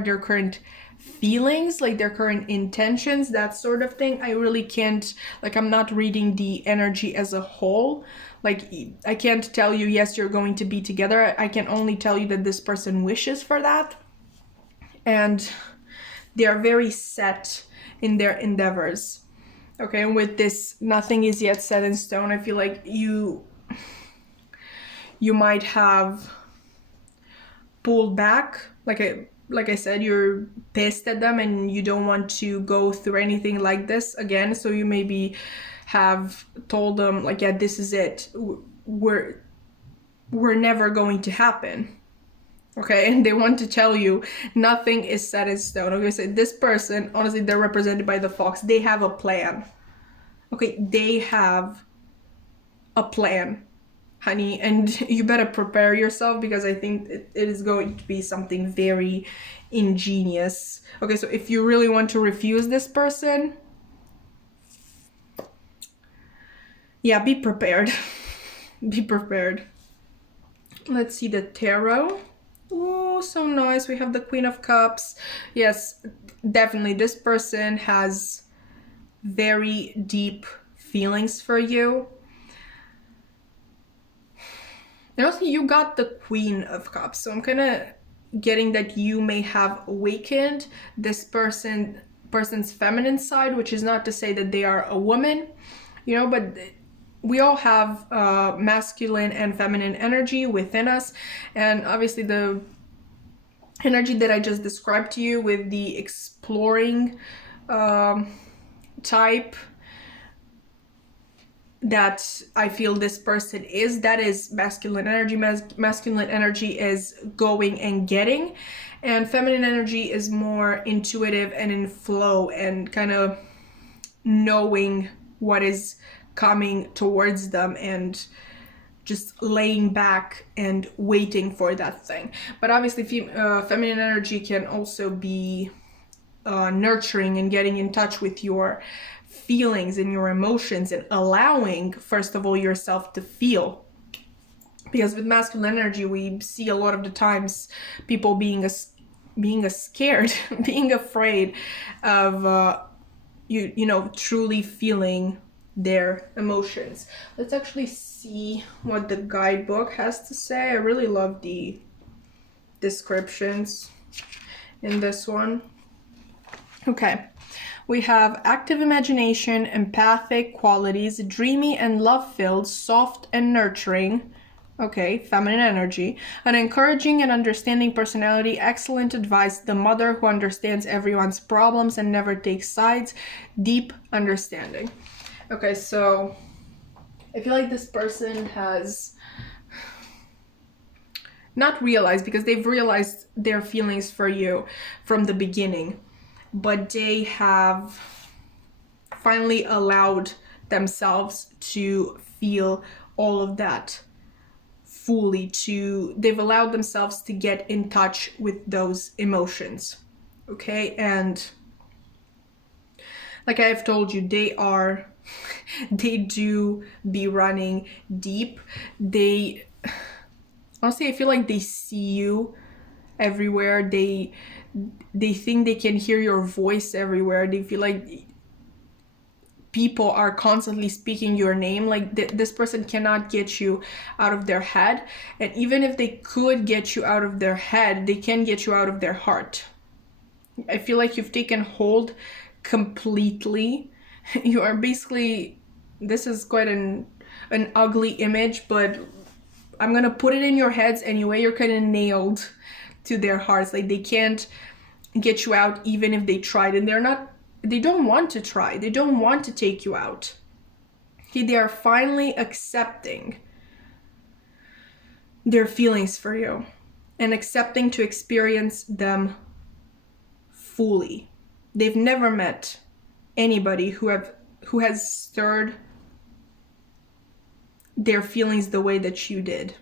their current feelings, like their current intentions, that sort of thing. I really can't, like, I'm not reading the energy as a whole. Like, I can't tell you, yes, you're going to be together. I can only tell you that this person wishes for that. And they are very set in their endeavors. Okay, and with this, nothing is yet set in stone. I feel like you might have pulled back. Like I said, you're pissed at them and you don't want to go through anything like this again. So you maybe have told them, like, yeah, this is it. We're never going to happen. Okay, and they want to tell you nothing is set in stone. Okay, so this person, honestly, they're represented by the fox. They have a plan. Okay, they have a plan, honey, and you better prepare yourself, because I think it is going to be something very ingenious. Okay, so if you really want to refuse this person, yeah, be prepared. Be prepared. Let's see the tarot. Oh, so nice. We have the Queen of Cups. Yes, definitely. This person has very deep feelings for you. And also, you got the Queen of Cups. So I'm kind of getting that you may have awakened this person's feminine side, which is not to say that they are a woman, you know, but we all have masculine and feminine energy within us. And obviously the energy that I just described to you with the exploring type that I feel this person is, that is masculine energy. Masculine energy is going and getting, and feminine energy is more intuitive and in flow and kind of knowing what is coming towards them and just laying back and waiting for that thing. But obviously feminine energy can also be nurturing and getting in touch with your feelings and your emotions and allowing, first of all, yourself to feel. Because with masculine energy, we see a lot of the times people being scared, being afraid of you know, truly feeling their emotions. Let's actually see what the guidebook has to say. I really love the descriptions in this one. Okay, we have active imagination, empathic qualities, dreamy and love-filled, soft and nurturing. Okay, feminine energy. An encouraging and understanding personality, excellent advice, the mother who understands everyone's problems and never takes sides, deep understanding. Okay, so I feel like this person has not realized, because they've realized their feelings for you from the beginning, but they have finally allowed themselves to feel all of that fully. They've allowed themselves to get in touch with those emotions. Okay, and like I have told you, they do be running deep. Honestly, I feel like they see you everywhere. They think they can hear your voice everywhere. They feel like people are constantly speaking your name. Like this person cannot get you out of their head, and even if they could get you out of their head, they can get you out of their heart. I feel like you've taken hold completely. You are basically, this is quite an ugly image, but I'm gonna put it in your heads anyway. You're kind of nailed to their hearts. Like they can't get you out even if they tried, and they don't want to try. They don't want to take you out. Okay, they are finally accepting their feelings for you and accepting to experience them fully. They've never met anybody who has stirred their feelings the way that you did.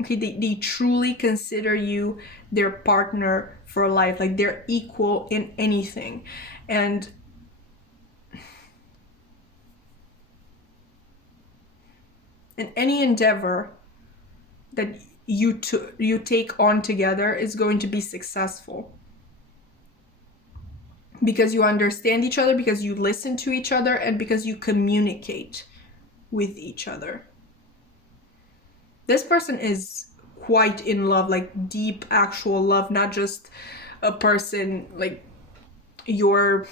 Okay, they truly consider you their partner for life, like they're equal in anything. And in any endeavor that you take on together is going to be successful, because you understand each other, because you listen to each other, and because you communicate with each other. This person is quite in love, like deep actual love, not just a person like your,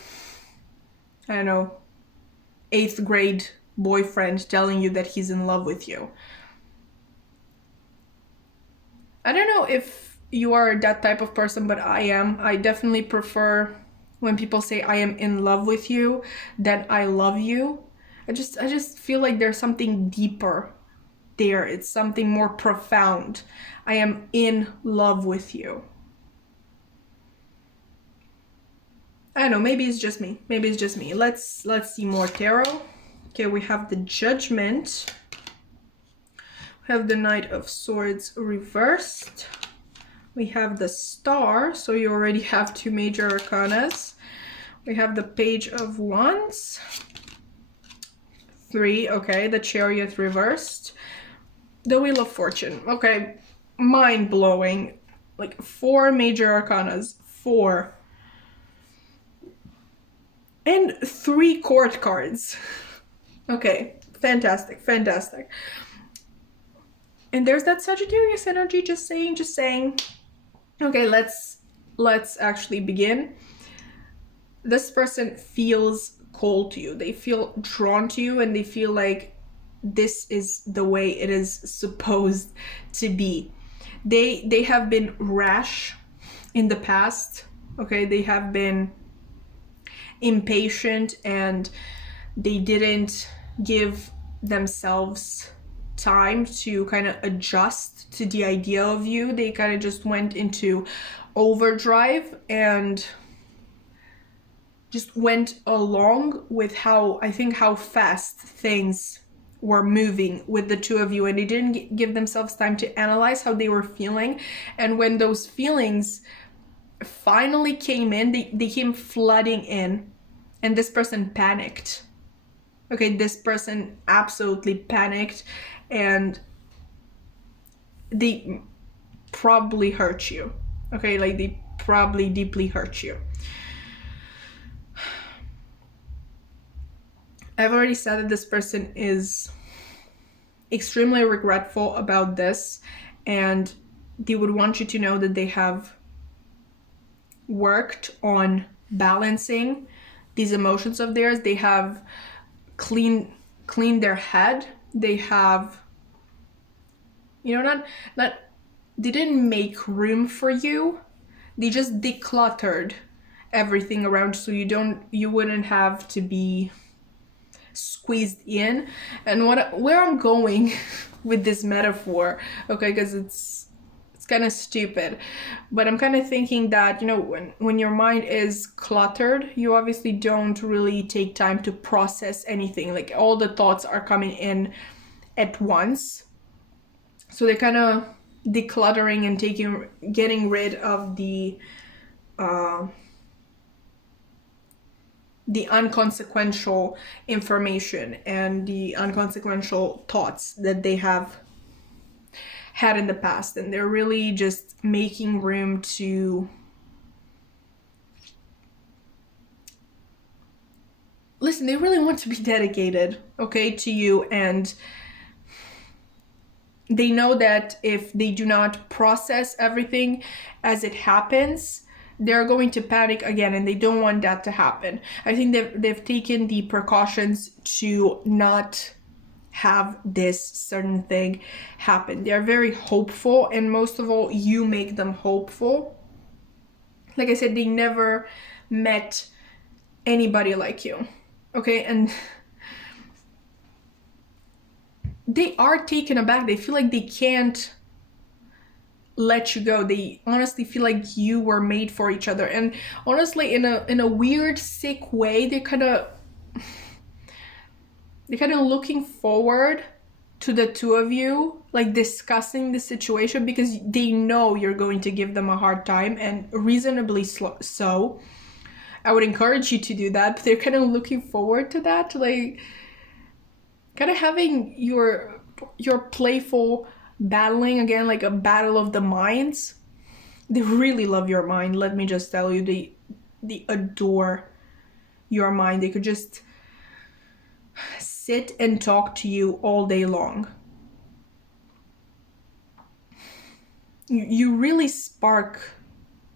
I don't know, 8th grade boyfriend telling you that he's in love with you. I don't know if you are that type of person, but I am. I definitely prefer when people say I am in love with you than I love you. I just feel like there's something deeper there. It's something more profound. I am in love with you. I don't know, maybe it's just me. Maybe it's just me. Let's see more tarot. Okay, we have the Judgment. We have the Knight of Swords reversed. We have the Star, so you already have 2 major arcanas. We have the Page of Wands. 3, okay, the Chariot reversed. The Wheel of Fortune, okay, mind-blowing. Like 4 major arcanas, 4. And 3 court cards. Okay, fantastic, fantastic. And there's that Sagittarius energy, just saying. Okay, let's actually begin. This person feels cold to you. They feel drawn to you, and they feel like this is the way it is supposed to be. They have been rash in the past. Okay, they have been impatient, and they didn't give themselves time to kind of adjust to the idea of you. They kind of just went into overdrive and just went along with how fast things were moving with the 2 of you, and they didn't give themselves time to analyze how they were feeling. And when those feelings finally came in, they came flooding in, and this person panicked. Okay, this person absolutely panicked, and they probably hurt you. Okay, like they probably deeply hurt you. I've already said that this person is extremely regretful about this, and they would want you to know that they have worked on balancing these emotions of theirs. They have cleaned their head. They have, not they didn't make room for you. They just decluttered everything around, so you wouldn't have to be squeezed in. And where I'm going with this metaphor, okay, because it's kind of stupid, but I'm kind of thinking that, when your mind is cluttered, you obviously don't really take time to process anything. Like all the thoughts are coming in at once, so they're kind of decluttering and getting rid of the unconsequential information and the unconsequential thoughts that they have had in the past, and they're really just making room to listen. They really want to be dedicated, okay, to you, and they know that if they do not process everything as it happens, they're going to panic again, and they don't want that to happen. I think they've taken the precautions to not have this certain thing happen. They're very hopeful, and most of all, you make them hopeful. Like I said, they never met anybody like you, okay? And they are taken aback. They feel like they can't let you go. They honestly feel like you were made for each other. And honestly, in a weird, sick way, they're kind of looking forward to the two of you, like, discussing the situation, because they know you're going to give them a hard time, and reasonably so. I would encourage you to do that, but they're kind of looking forward to that, like kind of having your playful battling again, like a battle of the minds. They really love your mind, let me just tell you. They adore your mind. They could just sit and talk to you all day long. You really spark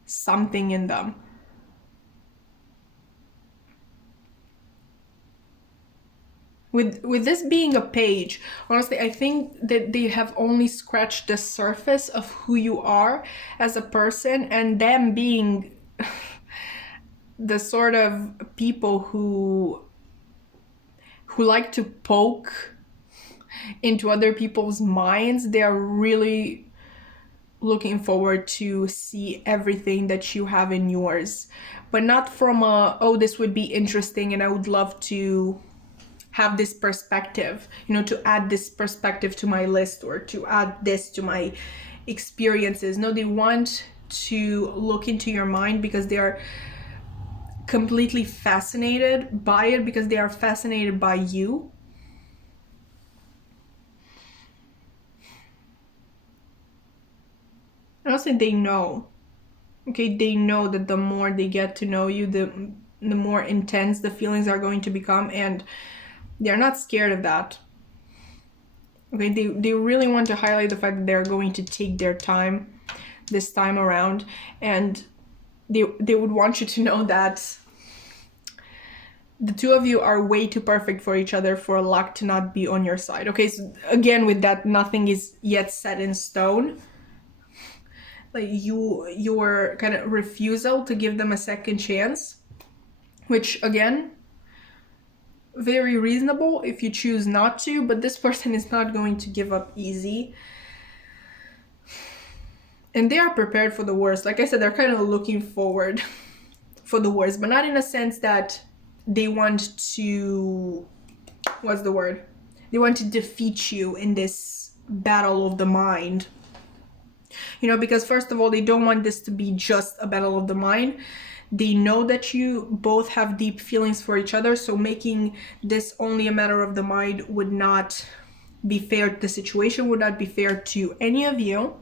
something in them. With this being a page, honestly, I think that they have only scratched the surface of who you are as a person, and them being the sort of people who like to poke into other people's minds. They are really looking forward to see everything that you have in yours, but not from a, oh, this would be interesting and I would love to have this perspective, to add this perspective to my list, or to add this to my experiences. No, they want to look into your mind because they are completely fascinated by it, because they are fascinated by you. And also, they know, okay, they know that the more they get to know you, the more intense the feelings are going to become, and they're not scared of that. Okay, they really want to highlight the fact that they're going to take their time this time around, and they would want you to know that the two of you are way too perfect for each other for luck to not be on your side. Okay, so again, with that, nothing is yet set in stone. Like your kind of refusal to give them a second chance, which again, very reasonable if you choose not to, but this person is not going to give up easy. And they are prepared for the worst. Like I said, they're kind of looking forward for the worst, but not in a sense that they want to, what's the word? They want to defeat you in this battle of the mind. Because first of all, they don't want this to be just a battle of the mind. They know that you both have deep feelings for each other, so making this only a matter of the mind would not be fair to the situation, would not be fair to any of you.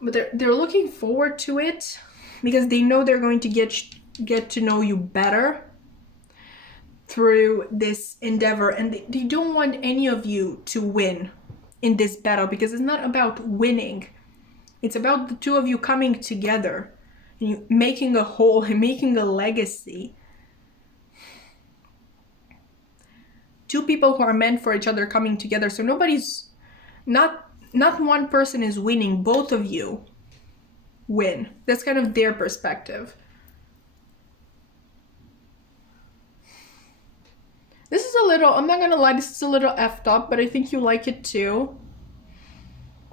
But they're looking forward to it because they know they're going to get to know you better through this endeavor, and they don't want any of you to win in this battle, because it's not about winning. It's about the two of you coming together, you making a whole and making a legacy. Two people who are meant for each other coming together. So nobody's, not one person is winning, both of you win. That's kind of their perspective. This is a little, I'm not gonna lie, this is a little effed up, but I think you like it too.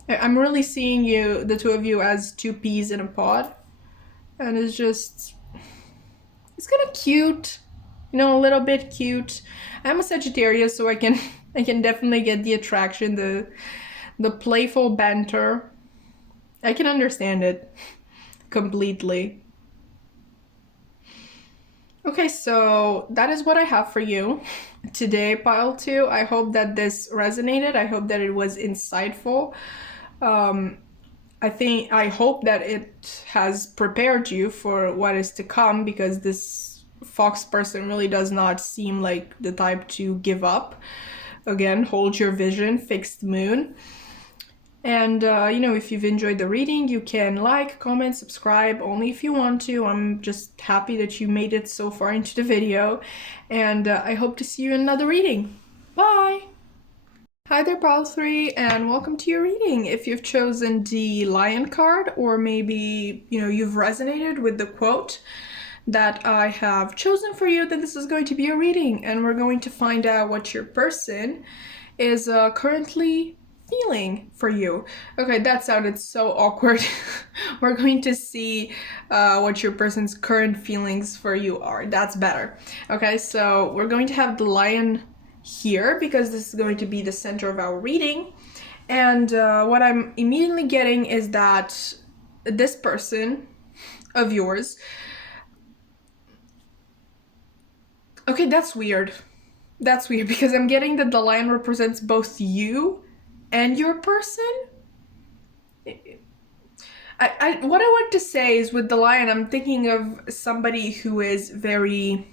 I'm really seeing you, the two of you, as two peas in a pod. And it's kind of cute, a little bit cute. I'm a Sagittarius, so I can definitely get the attraction, the playful banter. I can understand it completely. Okay, so that is what I have for you today, pile two. I hope that this resonated. I hope that it was insightful. Um, I hope that it has prepared you for what is to come, because this fox person really does not seem like the type to give up. Again, hold your vision, fixed moon. And, if you've enjoyed the reading, you can like, comment, subscribe, only if you want to. I'm just happy that you made it so far into the video. And I hope to see you in another reading. Bye! Hi there, pile 3, and welcome to your reading. If you've chosen the Lion card, or maybe, you've resonated with the quote that I have chosen for you, then this is going to be a reading. And we're going to find out what your person is currently feeling for you. Okay, that sounded so awkward. We're going to see what your person's current feelings for you are. That's better. Okay, so we're going to have the lion here because this is going to be the center of our reading. And what I'm immediately getting is that this person of yours... Okay, that's weird. That's weird because I'm getting that the lion represents both you and your person. What I want to say is, with the lion, I'm thinking of somebody who is very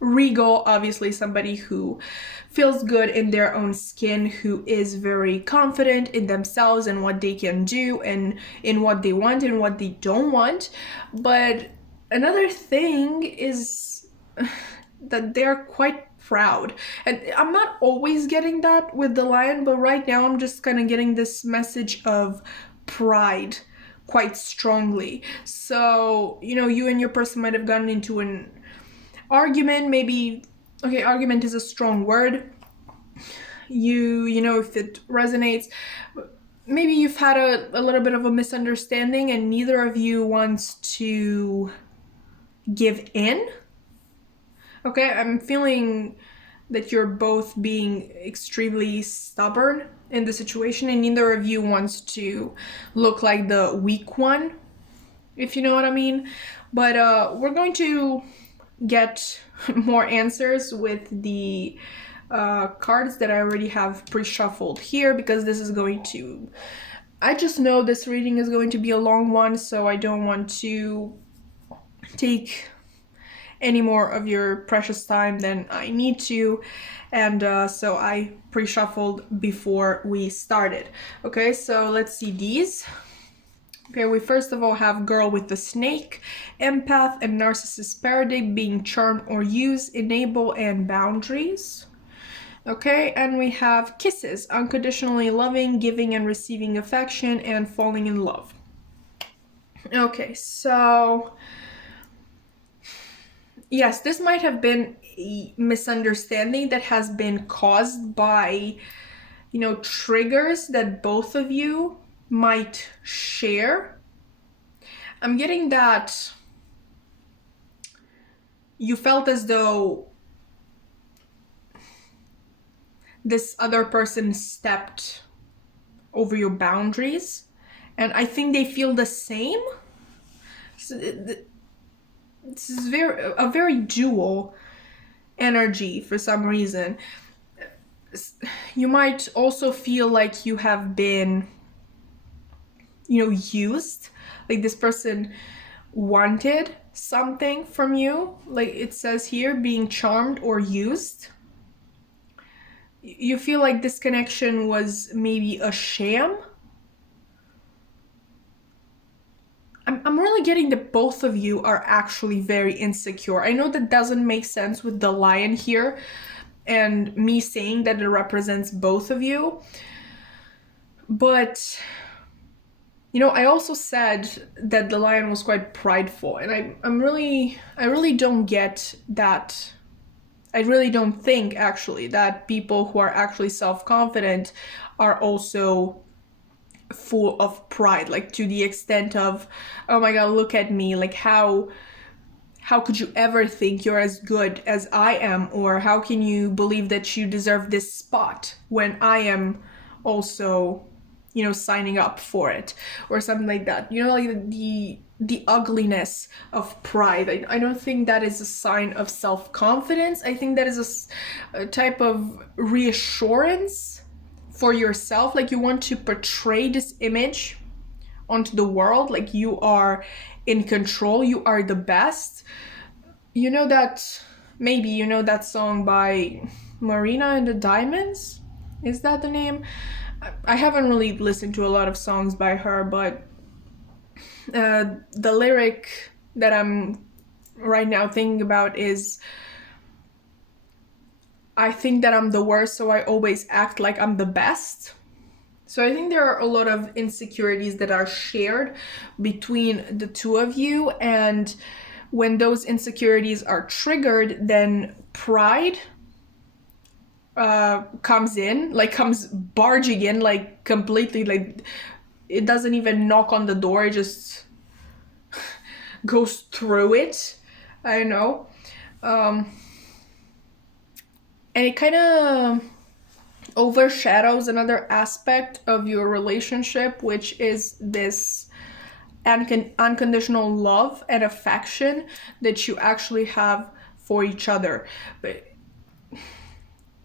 regal, obviously somebody who feels good in their own skin, who is very confident in themselves and what they can do and in what they want and what they don't want. But another thing is that they're quite proud. And I'm not always getting that with the lion, but right now I'm just kind of getting this message of pride quite strongly. So, you and your person might have gotten into an argument, maybe. Okay, argument is a strong word. If it resonates, maybe you've had a little bit of a misunderstanding and neither of you wants to give in. Okay, I'm feeling that you're both being extremely stubborn in the situation and neither of you wants to look like the weak one, if you know what I mean. But we're going to get more answers with the cards that I already have pre-shuffled here, because this is going to... I just know this reading is going to be a long one, so I don't want to take any more of your precious time than I need to, and so I pre-shuffled before we started. Okay, so let's see these. Okay, we first of all have girl with the snake, empath and narcissist paradigm, being charmed or used, enable and boundaries. Okay, and we have kisses, unconditionally loving, giving and receiving affection, and falling in love. Okay, so yes, this might have been a misunderstanding that has been caused by, triggers that both of you might share. I'm getting that you felt as though this other person stepped over your boundaries, and I think they feel the same. So this is a very dual energy for some reason. You might also feel like you have been, used. Like this person wanted something from you. Like it says here, being charmed or used. You feel like this connection was maybe a sham. I'm really getting that both of you are actually very insecure. I know that doesn't make sense with the lion here and me saying that it represents both of you. But, I also said that the lion was quite prideful, and I really don't get that. I really don't think, actually, that people who are actually self-confident are also full of pride, like to the extent of, oh my god, look at me, like how could you ever think you're as good as I am, or how can you believe that you deserve this spot when I am also signing up for it or something like that. Like the ugliness of pride. I don't think that is a sign of self-confidence. I think that is a type of reassurance for yourself. Like you want to portray this image onto the world, like you are in control, you are the best. Maybe you know that song by Marina and the Diamonds? Is that the name? I haven't really listened to a lot of songs by her, but the lyric that I'm right now thinking about is, I think that I'm the worst, so I always act like I'm the best. So I think there are a lot of insecurities that are shared between the two of you, and when those insecurities are triggered, then pride comes barging in, like completely, like it doesn't even knock on the door, it just goes through it. I don't know. And it kind of overshadows another aspect of your relationship, which is this unconditional love and affection that you actually have for each other. But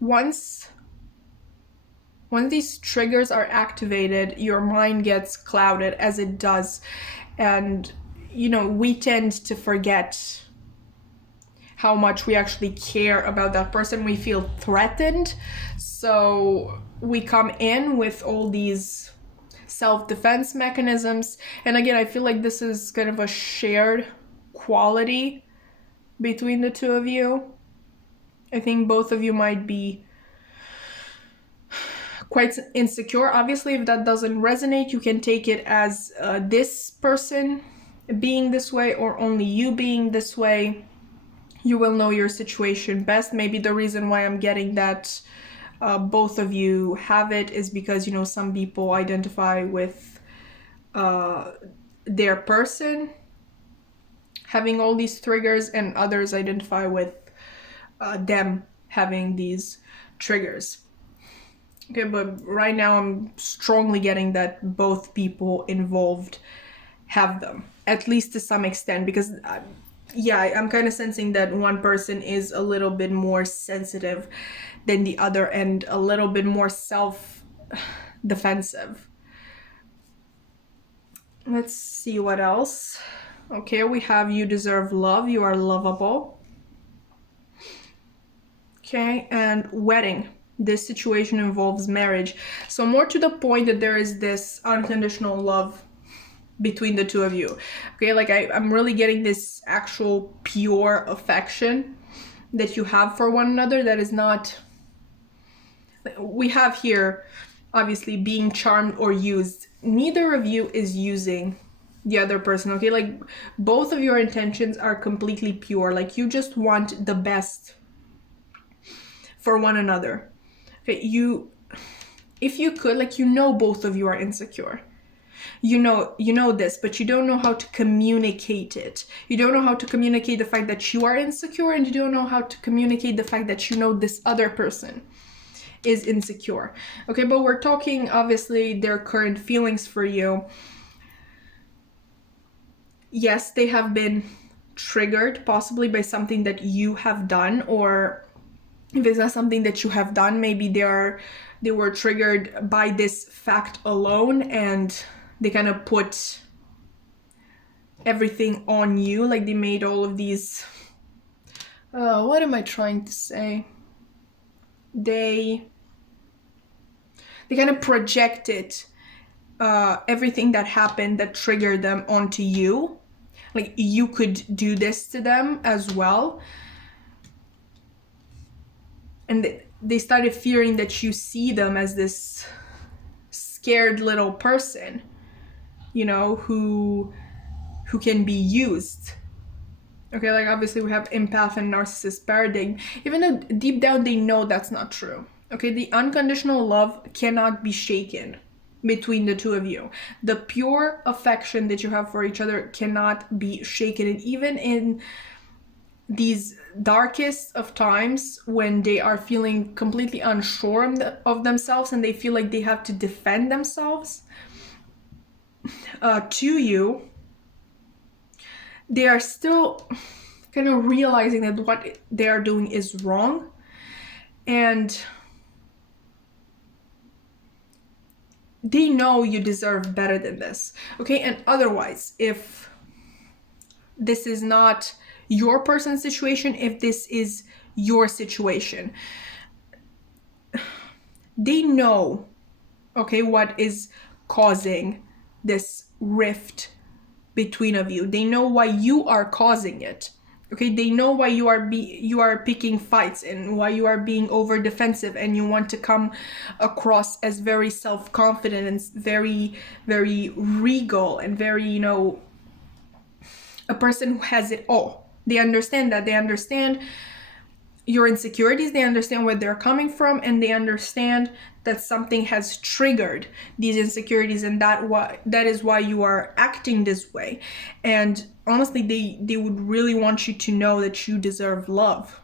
once these triggers are activated, your mind gets clouded, as it does, and we tend to forget how much we actually care about that person. We feel threatened, so we come in with all these self-defense mechanisms. And again, I feel like this is kind of a shared quality between the two of you. I think both of you might be quite insecure. Obviously, if that doesn't resonate, you can take it as this person being this way or only you being this way. You will know your situation best. Maybe the reason why I'm getting that both of you have it is because, some people identify with their person having all these triggers, and others identify with them having these triggers. Okay, but right now I'm strongly getting that both people involved have them, at least to some extent, because I'm kind of sensing that one person is a little bit more sensitive than the other and a little bit more self-defensive. Let's see what else. Okay, we have you deserve love, you are lovable. Okay, and wedding. This situation involves marriage. So more to the point that there is this unconditional love between the two of you. Okay, like I'm really getting this actual pure affection that you have for one another that is not, we have here obviously being charmed or used. Neither of you is using the other person. Okay, like both of your intentions are completely pure. Like you just want the best for one another. Okay, if you could, like, both of you are insecure. You know this, but you don't know how to communicate it. You don't know how to communicate the fact that you are insecure, and you don't know how to communicate the fact that this other person is insecure. Okay, but we're talking obviously their current feelings for you. Yes, they have been triggered possibly by something that you have done, or if it's not something that you have done, maybe they were triggered by this fact alone, and they kind of put everything on you. Like they made all of these, what am I trying to say? They kind of projected everything that happened that triggered them onto you. Like you could do this to them as well. And they started fearing that you see them as this scared little person, who can be used. Okay, like obviously we have empath and narcissist paradigm, even though deep down they know that's not true. Okay, the unconditional love cannot be shaken between the two of you. The pure affection that you have for each other cannot be shaken. And even in these darkest of times when they are feeling completely unsure of themselves and they feel like they have to defend themselves to you, they are still kind of realizing that what they are doing is wrong, and they know you deserve better than this. Okay, and otherwise, if this is not your person's situation, if this is your situation, they know, okay, what is causing this rift between of you. They know why you are causing it. Okay, they know why you are picking fights and why you are being over defensive and you want to come across as very self-confident and very, very regal and very, you know, a person who has it all. They understand that. They understand your insecurities, they understand where they're coming from, and they understand that something has triggered these insecurities, and that is why you are acting this way. And honestly, they would really want you to know that you deserve love.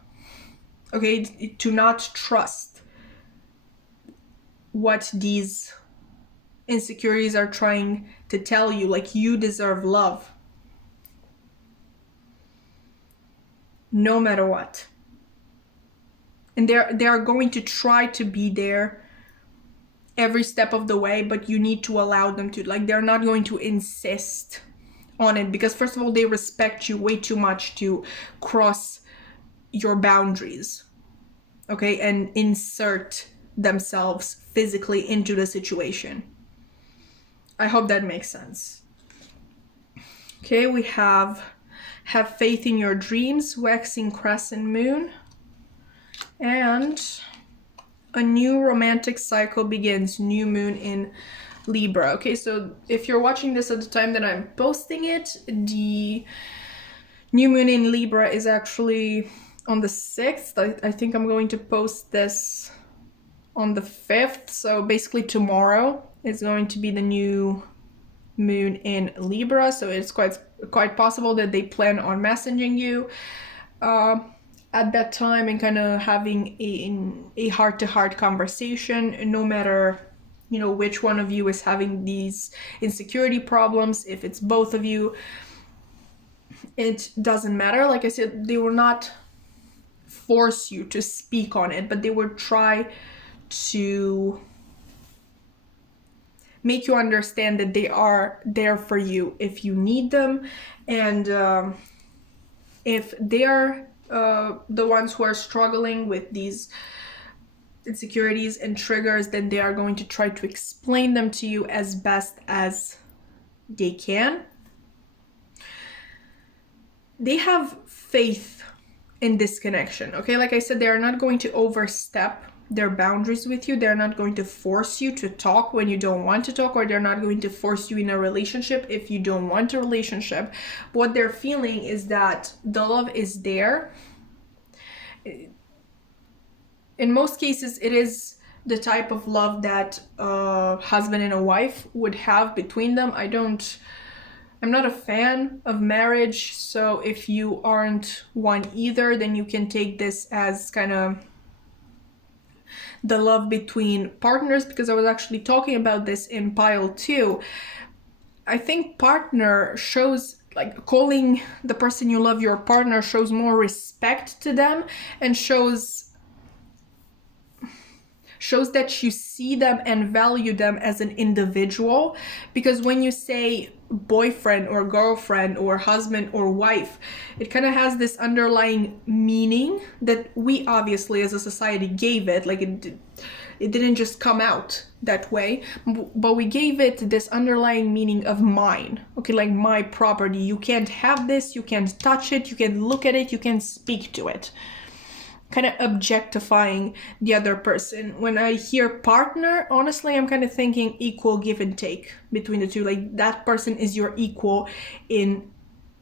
Okay, to not trust what these insecurities are trying to tell you. Like, you deserve love no matter what. And they are going to try to be there every step of the way, but you need to allow them to. Like, they're not going to insist on it, because first of all, they respect you way too much to cross your boundaries, okay, and insert themselves physically into the situation. I hope that makes sense. Okay, we have faith in your dreams, waxing crescent moon, and a new romantic cycle begins, new moon in Libra. Okay, so if you're watching this at the time that I'm posting it, the new moon in Libra is actually on the 6th. I think I'm going to post this on the 5th. So basically tomorrow is going to be the new moon in Libra. So it's quite possible that they plan on messaging you at that time and kind of having a heart-to-heart conversation, no matter, you know, which one of you is having these insecurity problems. If it's both of you, it doesn't matter. Like I said, they will not force you to speak on it, but they will try to make you understand that they are there for you if you need them. And if they are the ones who are struggling with these insecurities and triggers, then they are going to try to explain them to you as best as they can. They have faith in this connection, okay? Like I said, they are not going to overstep their boundaries with you. They're not going to force you to talk when you don't want to talk, or they're not going to force you in a relationship if you don't want a relationship. What they're feeling is that the love is there. In most cases, it is the type of love that a husband and a wife would have between them. I'm not a fan of marriage, so if you aren't one either, then you can take this as kind of the love between partners, because I was actually talking about this in pile 2. I think partner shows, like, calling the person you love your partner shows more respect to them and shows that you see them and value them as an individual. Because when you say boyfriend or girlfriend or husband or wife, it kind of has this underlying meaning that we obviously as a society gave it. Like, it didn't just come out that way, but we gave it this underlying meaning of mine. Okay, like my property. You can't have this, you can't touch it, you can't look at it, you can't speak to it. Kind of objectifying the other person. When I hear partner, honestly, I'm kind of thinking equal give and take between the two. Like, that person is your equal in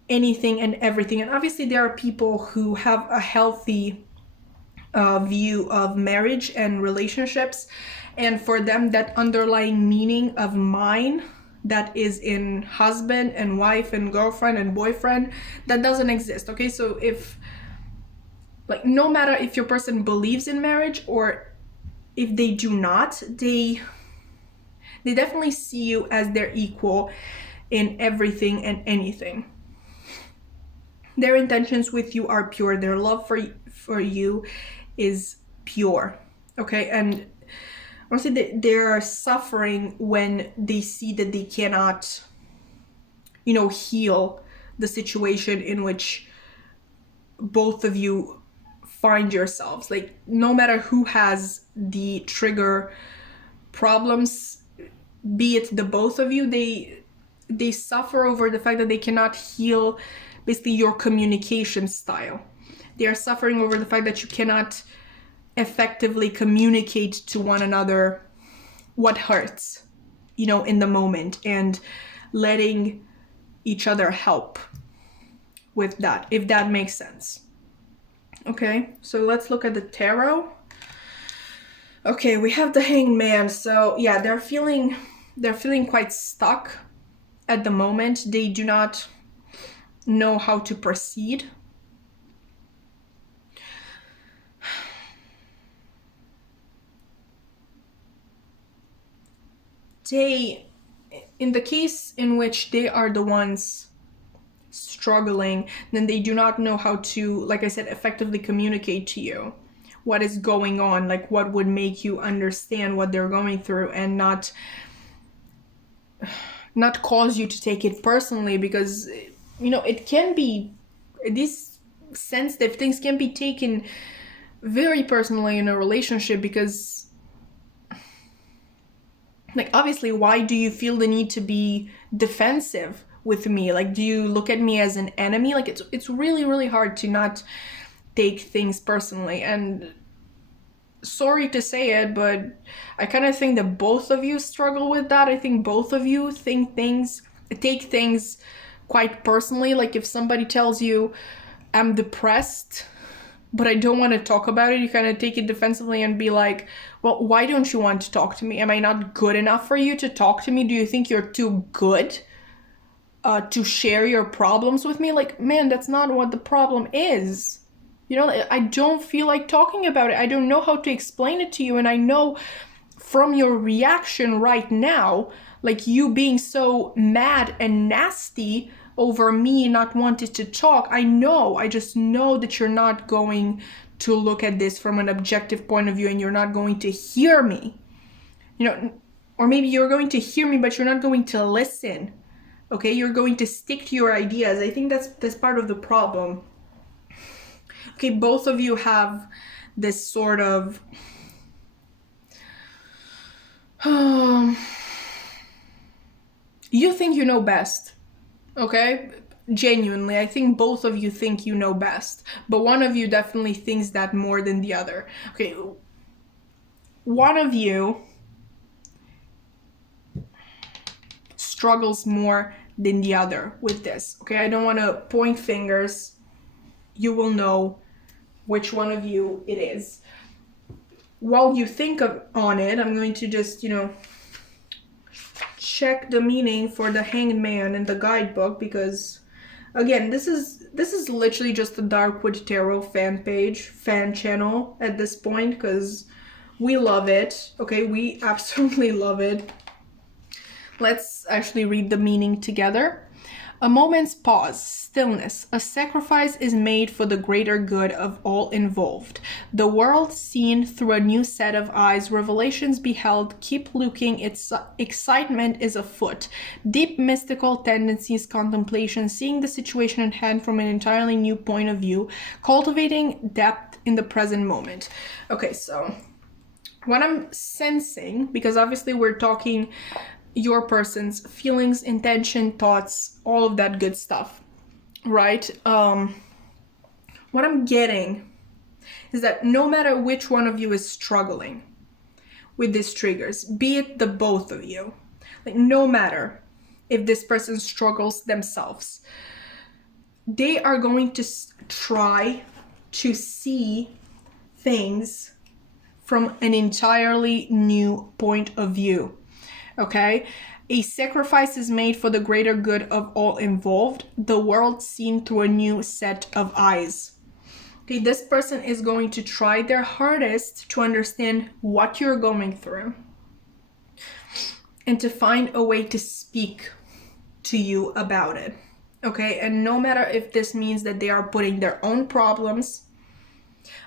anything and everything. And obviously there are people who have a healthy view of marriage and relationships, and for them that underlying meaning of mine that is in husband and wife and girlfriend and boyfriend, that doesn't exist. Okay, so if Like, no matter if your person believes in marriage or if they do not, they definitely see you as their equal in everything and anything. Their intentions with you are pure. Their love for you is pure. Okay, and honestly, they are suffering when they see that they cannot, heal the situation in which both of you find yourselves. Like, no matter who has the trigger problems, be it the both of you, they suffer over the fact that they cannot heal basically your communication style. They are suffering over the fact that you cannot effectively communicate to one another what hurts, in the moment, and letting each other help with that, if that makes sense. Okay, so let's look at the tarot. Okay, we have the Hanged Man. So yeah, they're feeling quite stuck at the moment. They do not know how to proceed. They, in the case in which they are the ones struggling, then they do not know how to, like I said, effectively communicate to you what is going on, like what would make you understand what they're going through, and not cause you to take it personally, because it can be, these sensitive things can be taken very personally in a relationship, because like, obviously, why do you feel the need to be defensive with me? Like, do you look at me as an enemy? Like, it's really, really hard to not take things personally. And sorry to say it, but I kind of think that both of you struggle with that. I think both of you take things quite personally. Like, if somebody tells you, I'm depressed, but I don't want to talk about it, you kind of take it defensively and be like, well, why don't you want to talk to me? Am I not good enough for you to talk to me? Do you think you're too good to share your problems with me? Like, man, that's not what the problem is. I don't feel like talking about it. I don't know how to explain it to you. And I know from your reaction right now, like you being so mad and nasty over me not wanting to talk, I just know that you're not going to look at this from an objective point of view, and you're not going to hear me. Or maybe you're going to hear me, but you're not going to listen. Okay, you're going to stick to your ideas. I think that's part of the problem. Okay, both of you have this sort of you think you know best. Okay, genuinely, I think both of you think you know best, but one of you definitely thinks that more than the other. Okay, one of you struggles more than the other with this. Okay, I don't want to point fingers. You will know which one of you it is. While you think on it, I'm going to just, check the meaning for the Hanged Man in the guidebook, because again, this is literally just the Darkwood Tarot fan channel at this point, because we love it. Okay, we absolutely love it. Let's actually read the meaning together. A moment's pause, stillness. A sacrifice is made for the greater good of all involved. The world seen through a new set of eyes, revelations beheld, keep looking, its excitement is afoot. Deep mystical tendencies, contemplation, seeing the situation at hand from an entirely new point of view, cultivating depth in the present moment. Okay, so what I'm sensing, because obviously we're talking your person's feelings, intention, thoughts, all of that good stuff, right? What I'm getting is that no matter which one of you is struggling with these triggers, be it the both of you, like no matter if this person struggles themselves, they are going to try to see things from an entirely new point of view. Okay, a sacrifice is made for the greater good of all involved, the world seen through a new set of eyes. Okay, this person is going to try their hardest to understand what you're going through and to find a way to speak to you about it. Okay, and no matter if this means that they are putting their own problems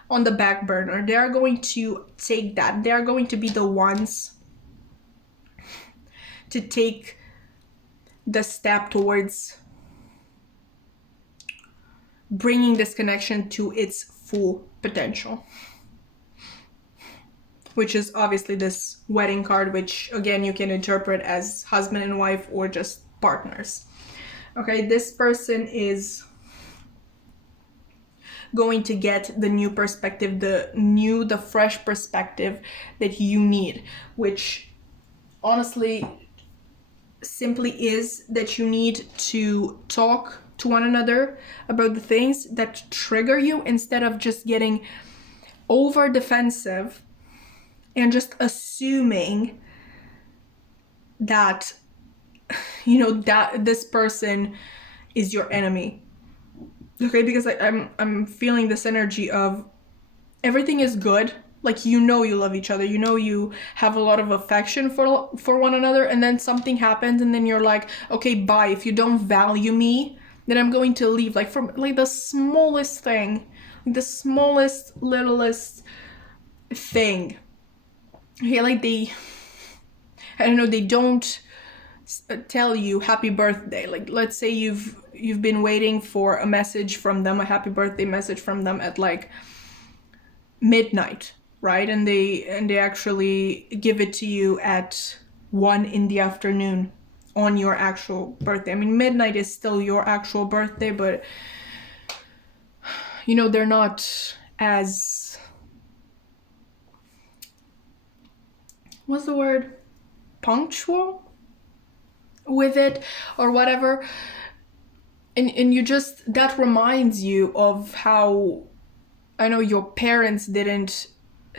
on the back burner, they are going to take that. They are going to be the ones to take the step towards bringing this connection to its full potential, which is obviously this wedding card, which again you can interpret as husband and wife or just partners. Okay, this person is going to get the new perspective, the fresh perspective that you need, which honestly simply is that you need to talk to one another about the things that trigger you instead of just getting over defensive and just assuming that, you know, that this person is your enemy. Okay, because I'm feeling this energy of everything is good. Like, you know, you love each other, you know, you have a lot of affection for one another, and then something happens and then you're like, okay, bye. If you don't value me, then I'm going to leave. Like, from like the smallest thing, the smallest littlest thing. Okay, like I don't know, they don't tell you happy birthday. Like, let's say you've been waiting for a message from them, a happy birthday message from them at like midnight, right? And they actually give it to you at 1 in the afternoon on your actual birthday. I mean, midnight is still your actual birthday, but you know, they're not as, what's the word, punctual with it or whatever. And you just, that reminds you of how, I know, your parents didn't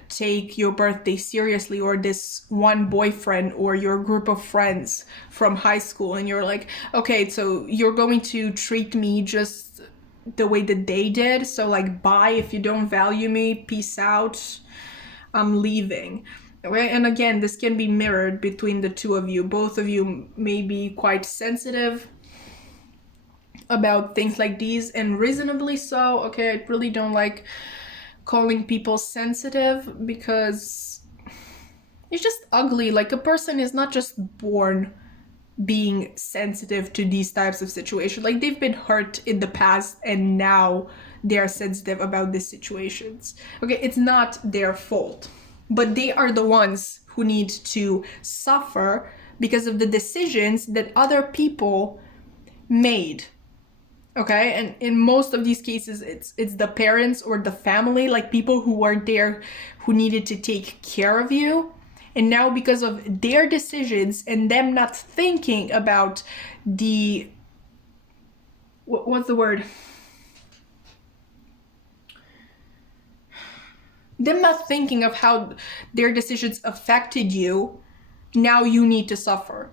take your birthday seriously, or this one boyfriend or your group of friends from high school, and you're like, okay, so you're going to treat me just the way that they did, so like, bye. If you don't value me, peace out, I'm leaving. Okay, and again, this can be mirrored between the two of you. Both of you may be quite sensitive about things like these, and reasonably so. Okay, I really don't like calling people sensitive because it's just ugly. Like, a person is not just born being sensitive to these types of situations. Like, they've been hurt in the past and now they're sensitive about these situations. Okay, it's not their fault, but they are the ones who need to suffer because of the decisions that other people made. Okay, and in most of these cases, it's the parents or the family, like people who were there, who needed to take care of you. And now, because of their decisions and them not thinking about the, what's the word? Them not thinking of how their decisions affected you, now you need to suffer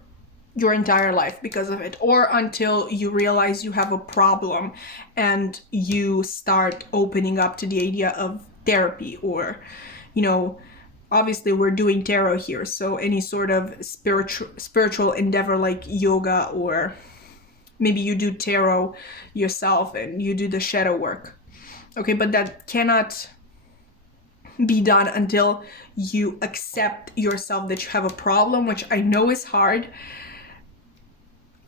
your entire life because of it, or until you realize you have a problem and you start opening up to the idea of therapy, or, you know, obviously we're doing tarot here, so any sort of spiritual endeavor like yoga, or maybe you do tarot yourself and you do the shadow work. Okay, but that cannot be done until you accept yourself that you have a problem, which I know is hard.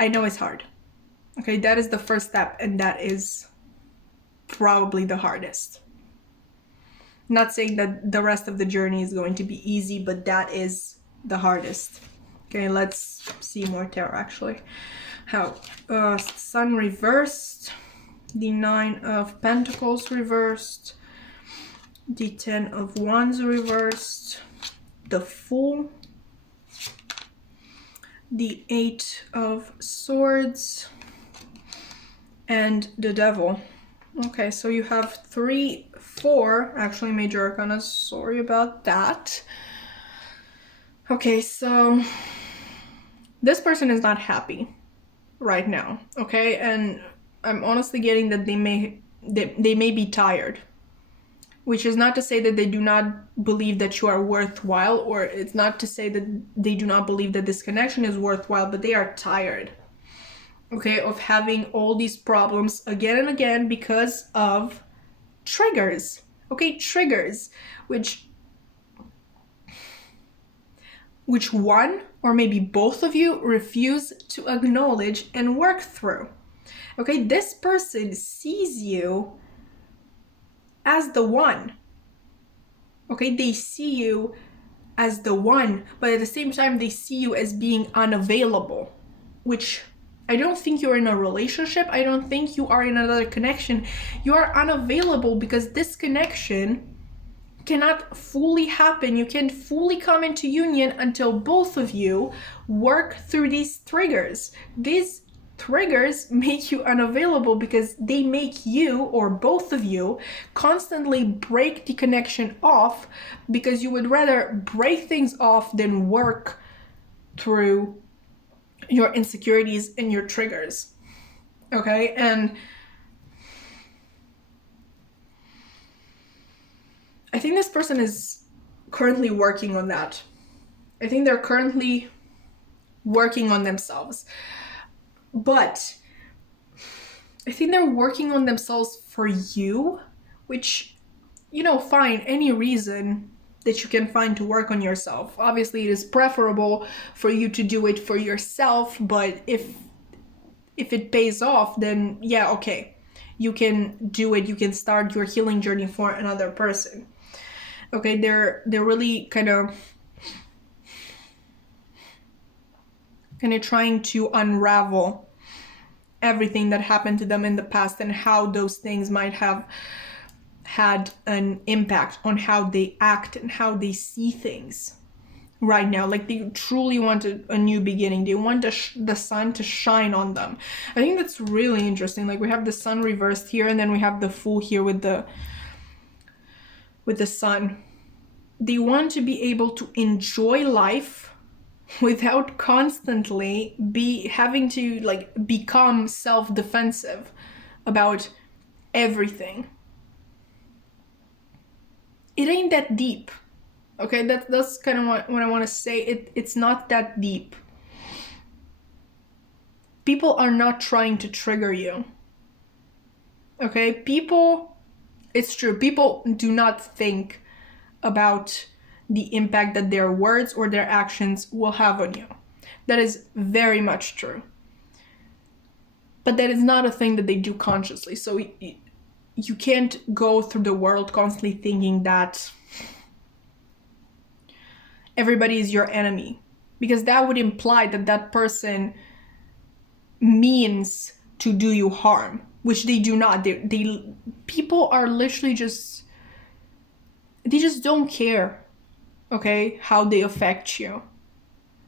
Okay, that is the first step, and that is probably the hardest. Not saying that the rest of the journey is going to be easy, but that is the hardest. Okay, let's see more tarot actually. How Sun reversed, the 9 of Pentacles reversed, the 10 of Wands reversed, the Fool, the 8 of Swords, and the Devil. Okay, so you have 4 actually major arcana. Sorry about that. Okay, so this person is not happy right now. Okay, and I'm honestly getting that they may be tired. which is not to say that they do not believe that you are worthwhile, or it's not to say that they do not believe that this connection is worthwhile, but they are tired, okay, of having all these problems again and again because of triggers, okay, triggers, which one or maybe both of you refuse to acknowledge and work through. Okay, this person sees you as the one. Okay, they see you as the one, but at the same time, they see you as being unavailable, which I don't think you're in a relationship. I don't think you are in another connection. You are unavailable because this connection cannot fully happen. You can't fully come into union until both of you work through these triggers. These triggers make you unavailable because they make you, or both of you, constantly break the connection off because you would rather break things off than work through your insecurities and your triggers. Okay? And I think this person is currently working on that. I think they're currently working on themselves. But I think they're working on themselves for you, which, you know, fine, any reason that you can find to work on yourself. Obviously, it is preferable for you to do it for yourself, but if it pays off, then yeah, okay. You can do it, you can start your healing journey for another person. Okay, they're really kind of trying to unravel everything that happened to them in the past and how those things might have had an impact on how they act and how they see things right now. Like, they truly want a new beginning. They want the sun to shine on them. I think that's really interesting. Like, we have the sun reversed here, and then we have the Fool here with the sun. They want to be able to enjoy life without constantly having to like become self-defensive about everything. It ain't that deep. Okay, that's kind of what I want to say. It's not that deep. People are not trying to trigger you. Okay, it's true, people do not think about the impact that their words or their actions will have on you. That is very much true. But that is not a thing that they do consciously. So you can't go through the world constantly thinking that everybody is your enemy, because that would imply that that person means to do you harm, which they do not. People are literally they just don't care, okay, how they affect you.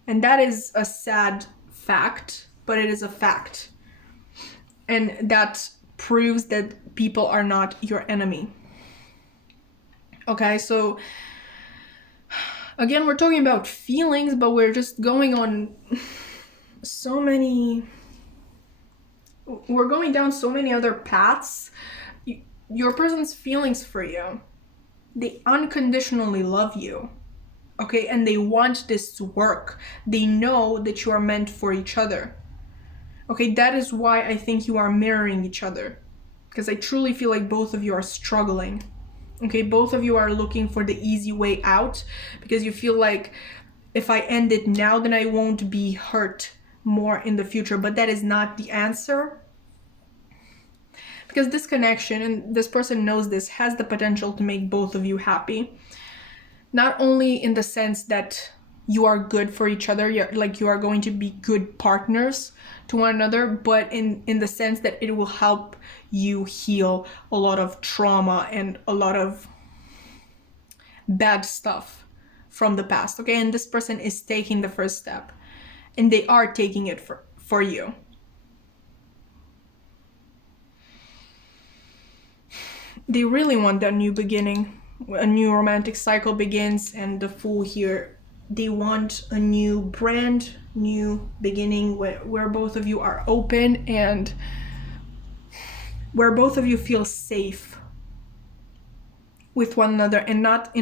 And that is a sad fact, but it is a fact. And that proves that people are not your enemy. Okay, so again, we're talking about feelings, but we're just going on we're going down so many other paths. Your person's feelings for you, they unconditionally love you, okay? And they want this to work. They know that you are meant for each other, okay? That is why I think you are mirroring each other, because I truly feel like both of you are struggling, okay? Both of you are looking for the easy way out, because you feel like, if I end it now, then I won't be hurt more in the future. But that is not the answer. Because this connection, and this person knows this, has the potential to make both of you happy. Not only in the sense that you are good for each other, you are going to be good partners to one another, but in the sense that it will help you heal a lot of trauma and a lot of bad stuff from the past, okay? And this person is taking the first step, and they are taking it for you. They really want that new beginning. A new romantic cycle begins, and the Fool here, they want a new brand new beginning where both of you are open and where both of you feel safe. with one another and not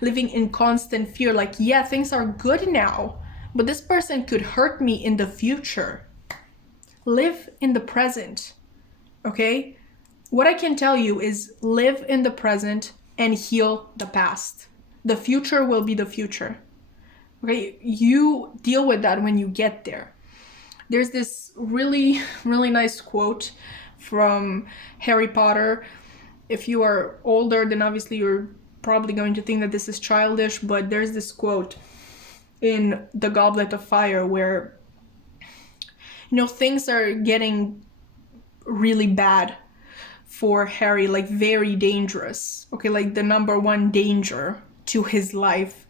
living in constant fear. Like, yeah, things are good now, but this person could hurt me in the future. Live in the present, okay? What I can tell you is live in the present and heal the past. The future will be the future. Okay, you deal with that when you get there. There's this really, really nice quote from Harry Potter. If you are older, then obviously you're probably going to think that this is childish, but there's this quote in The Goblet of Fire where, things are getting really bad for Harry, like very dangerous. Okay, like the number one danger to his life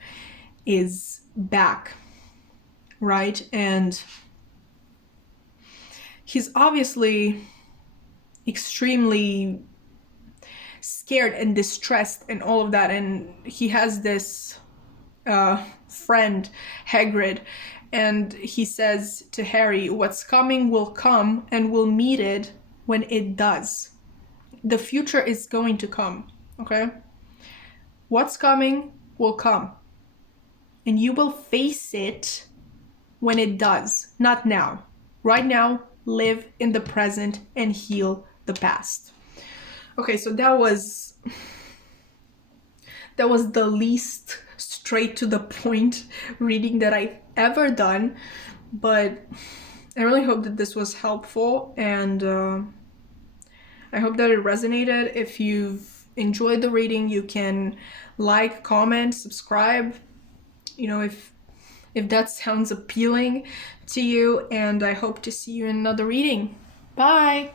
is back, right? And he's obviously extremely scared and distressed and all of that. And he has this friend, Hagrid, and he says to Harry, what's coming will come and we'll meet it when it does. The future is going to come, okay? What's coming will come. And you will face it when it does, not now. Right now, live in the present and heal the past. Okay, so that was the least straight to the point reading that I've ever done, but I really hope that this was helpful, and I hope that it resonated. If you've enjoyed the reading, you can like, comment, subscribe, if that sounds appealing to you, and I hope to see you in another reading. Bye!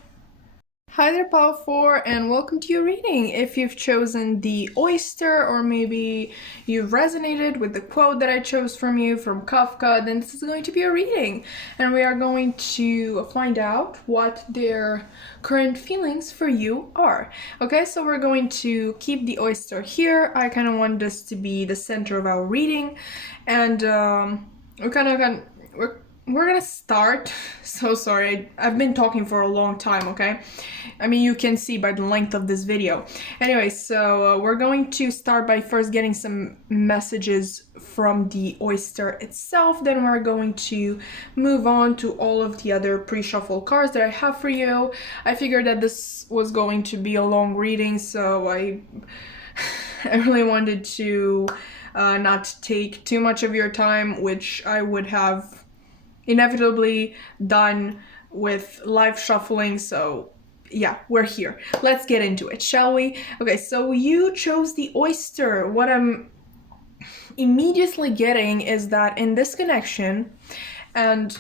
Hi there, Power 4, and welcome to your reading. If you've chosen the oyster, or maybe you've resonated with the quote that I chose from you from Kafka, then this is going to be a reading. And we are going to find out what their current feelings for you are. Okay, so we're going to keep the oyster here. I kind of want this to be the center of our reading. And we're gonna start. So sorry, I've been talking for a long time, okay? I mean, you can see by the length of this video. Anyway, so we're going to start by first getting some messages from the oyster itself. Then we're going to move on to all of the other pre-shuffle cards that I have for you. I figured that this was going to be a long reading, so I really wanted to not take too much of your time, which I would have inevitably done with live shuffling. So yeah, we're here. Let's get into it, shall we? Okay, so you chose the oyster. What I'm immediately getting is that in this connection, and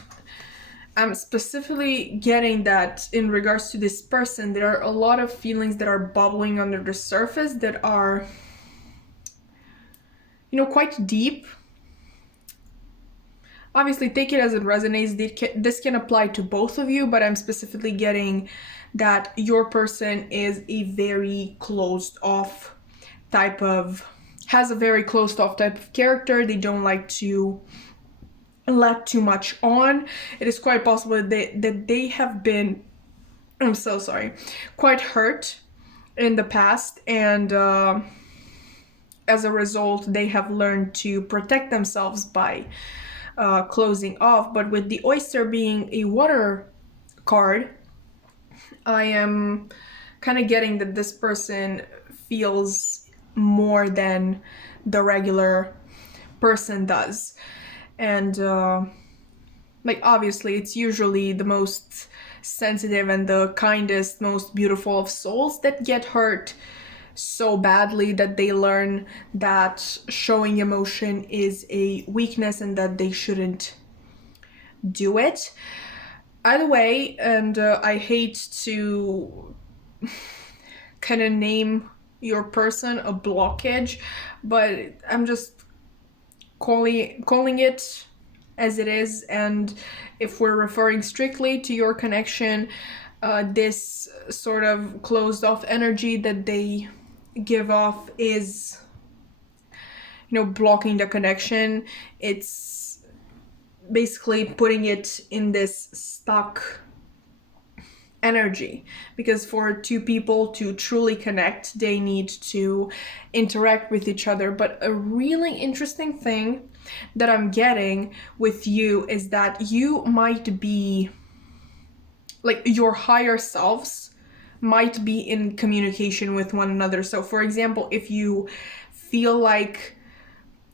I'm specifically getting that in regards to this person, there are a lot of feelings that are bubbling under the surface that are, quite deep. Obviously, take it as it resonates. This can apply to both of you, but I'm specifically getting that your person is a very closed off has a very closed off type of character. They don't like to let too much on. It is quite possible that they have been, I'm so sorry, quite hurt in the past, and as a result, they have learned to protect themselves by closing off. But with the oyster being a water card, I am kind of getting that this person feels more than the regular person does. And obviously it's usually the most sensitive and the kindest, most beautiful of souls that get hurt so badly that they learn that showing emotion is a weakness and that they shouldn't do it. Either way, and I hate to kind of name your person a blockage, but I'm just calling it as it is. And if we're referring strictly to your connection, this sort of closed off energy that they give off is, blocking the connection. It's basically putting it in this stuck energy, because for two people to truly connect, they need to interact with each other. But a really interesting thing that I'm getting with you is that you might be, like, your higher selves might be in communication with one another. So for example, if you feel like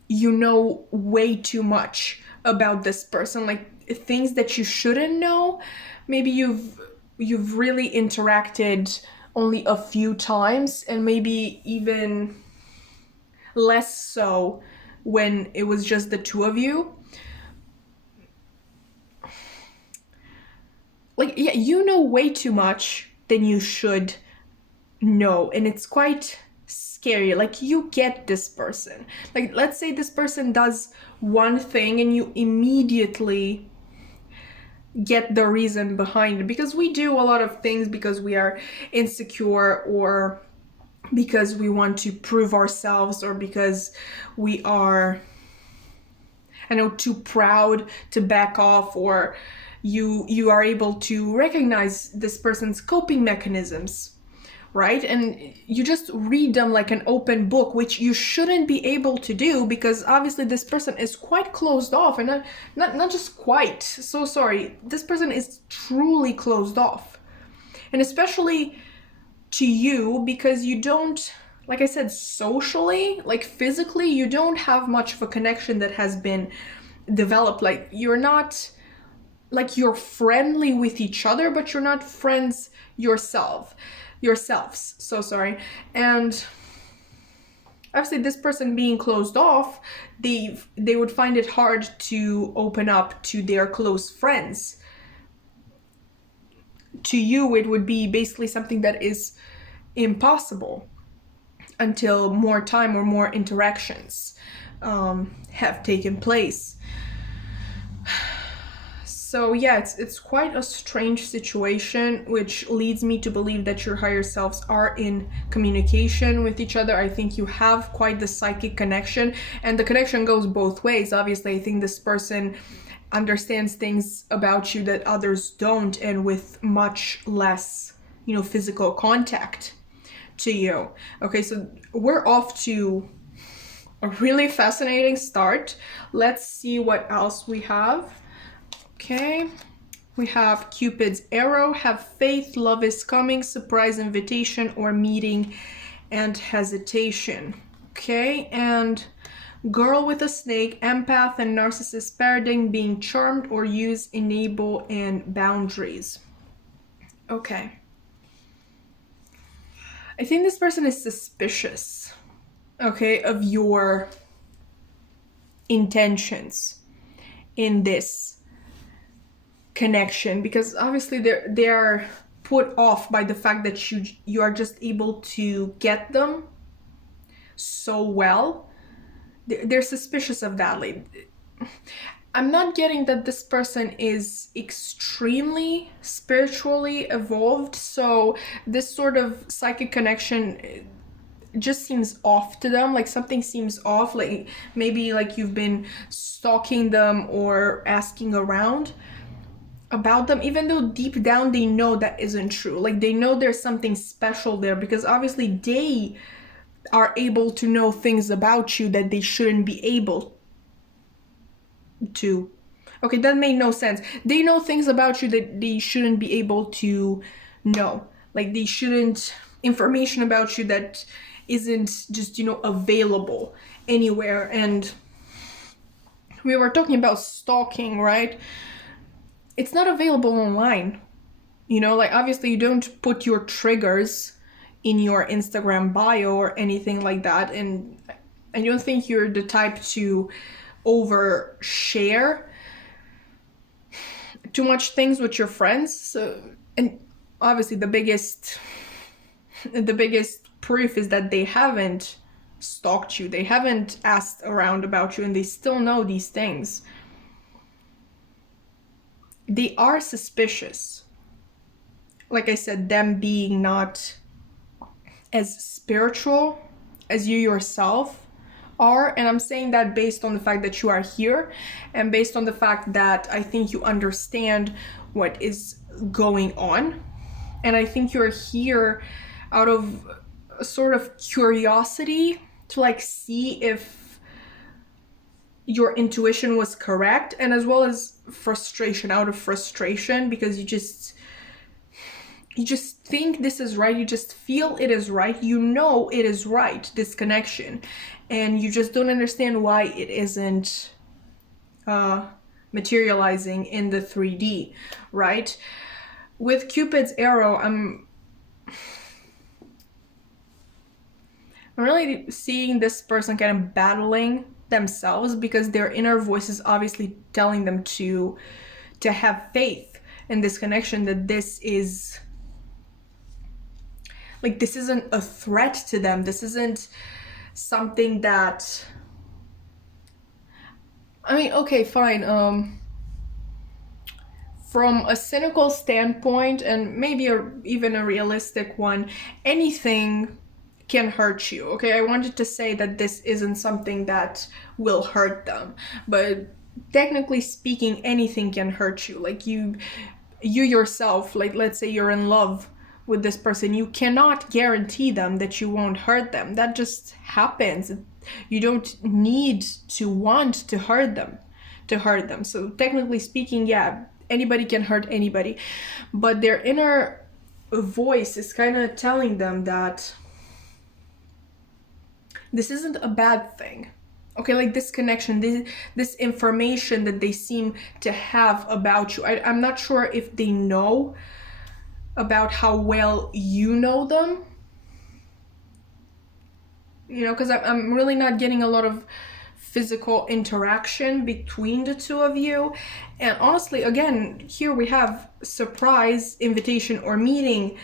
you know way too much about this person, like things that you shouldn't know, maybe you've really interacted only a few times, and maybe even less so when it was just the two of you. Like, yeah, you know way too much than you should know, and it's quite scary. Like, you get this person. Like, let's say this person does one thing and you immediately get the reason behind it, because we do a lot of things because we are insecure, or because we want to prove ourselves, or because we are, I know, too proud to back off, or you are able to recognize this person's coping mechanisms, right? And you just read them like an open book, which you shouldn't be able to do, because obviously this person is quite closed off, and not just quite, so sorry, this person is truly closed off. And especially to you, because you don't, like I said, socially, like physically, you don't have much of a connection that has been developed. Like, you're not, like, you're friendly with each other, but you're not friends yourselves, so sorry. And obviously this person being closed off, they would find it hard to open up to their close friends. To you, it would be basically something that is impossible until more time or more interactions have taken place. So yeah, it's quite a strange situation, which leads me to believe that your higher selves are in communication with each other. I think you have quite the psychic connection, and the connection goes both ways. Obviously, I think this person understands things about you that others don't, and with much less, physical contact to you. Okay, so we're off to a really fascinating start. Let's see what else we have. Okay, we have Cupid's arrow, have faith, love is coming, surprise invitation or meeting, and hesitation. Okay, and girl with a snake, empath and narcissist paradigm, being charmed or use, enable, and boundaries. Okay. I think this person is suspicious, okay, of your intentions in this connection, because obviously they are put off by the fact that you are just able to get them so well. They're suspicious of that. Like, I'm not getting that this person is extremely spiritually evolved, so this sort of psychic connection just seems off to them. Like, something seems off, like maybe like you've been stalking them or asking around about them, even though deep down they know that isn't true. Like, they know there's something special there, because obviously they are able to know things about you that they shouldn't be able to. Okay, that made no sense. They know things about you that they shouldn't be able to know. Like, they shouldn't, information about you that isn't just, available anywhere. And we were talking about stalking, right? It's not available online. Like, obviously you don't put your triggers in your Instagram bio or anything like that. And I don't think you're the type to overshare too much things with your friends. So, and obviously the biggest proof is that they haven't stalked you. They haven't asked around about you, and they still know these things. They are suspicious. Like I said, them being not as spiritual as you yourself are. And I'm saying that based on the fact that you are here, and based on the fact that I think you understand what is going on. And I think you're here out of a sort of curiosity to like see if your intuition was correct, and as well as frustration, out of frustration, because you just think this is right, you just feel it is right, you know it is right, this connection, and you just don't understand why it isn't materializing in the 3D, right? With Cupid's arrow, I'm really seeing this person kind of battling themselves, because their inner voice is obviously telling them to have faith in this connection, that this is like, this isn't a threat to them, this isn't something that, I mean, okay, fine, from a cynical standpoint, and maybe even a realistic one, anything can hurt you, okay? I wanted to say that this isn't something that will hurt them, but technically speaking, anything can hurt you. Like you yourself, like let's say you're in love with this person, you cannot guarantee them that you won't hurt them. That just happens. You don't need to want to hurt them So technically speaking, yeah, anybody can hurt anybody, but their inner voice is kind of telling them that this isn't a bad thing, okay? Like this connection, this information that they seem to have about you, I'm not sure if they know about how well you know them, you know, because I'm really not getting a lot of physical interaction between the two of you. And honestly, again, here we have surprise, invitation, or meeting.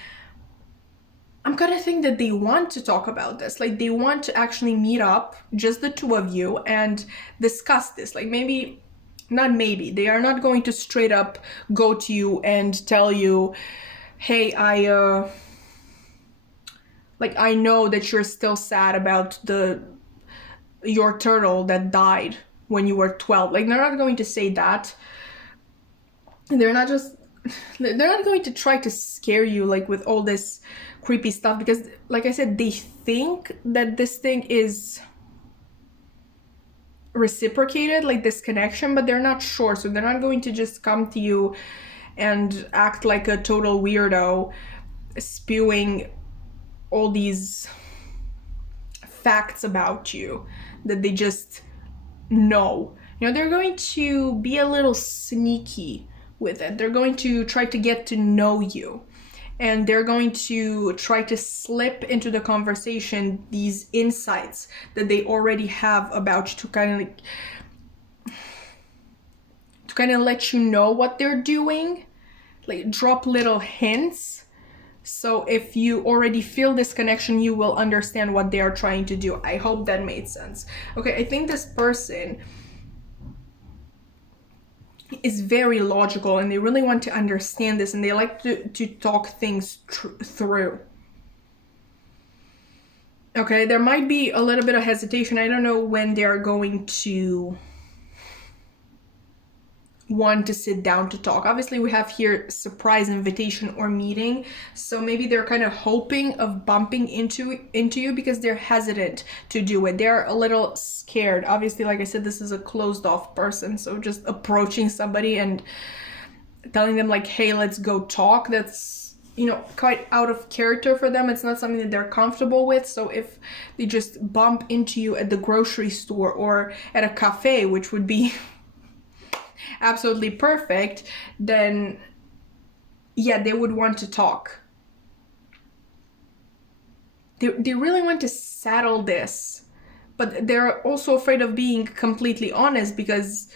I'm kind of think that they want to talk about this. Like they want to actually meet up, just the two of you, and discuss this. Like maybe, not maybe, they are not going to straight up go to you and tell you, hey, I know that you're still sad about your turtle that died when you were 12. Like they're not going to say that. They're not going to try to scare you like with all this creepy stuff, because like I said, they think that this thing is reciprocated, like this connection, but they're not sure. So they're not going to just come to you and act like a total weirdo, spewing all these facts about you that they just know. You know, they're going to be a little sneaky with it. They're going to try to get to know you, and they're going to try to slip into the conversation these insights that they already have about you, to kind of let you know what they're doing, like drop little hints. So if you already feel this connection, you will understand what they are trying to do. I hope that made sense. Okay, I think this person is very logical, and they really want to understand this, and they like to talk things through. Okay, there might be a little bit of hesitation. I don't know when they're going to want to sit down to talk. Obviously, we have here surprise, invitation, or meeting, so maybe they're kind of hoping of bumping into you, because they're hesitant to do it. They're a little scared. Obviously, like I said, this is a closed off person, so just approaching somebody and telling them like, hey, let's go talk, that's, you know, quite out of character for them. It's not something that they're comfortable with. So if they just bump into you at the grocery store or at a cafe, which would be absolutely perfect, then yeah, they would want to talk. They really want to settle this, but they're also afraid of being completely honest, because,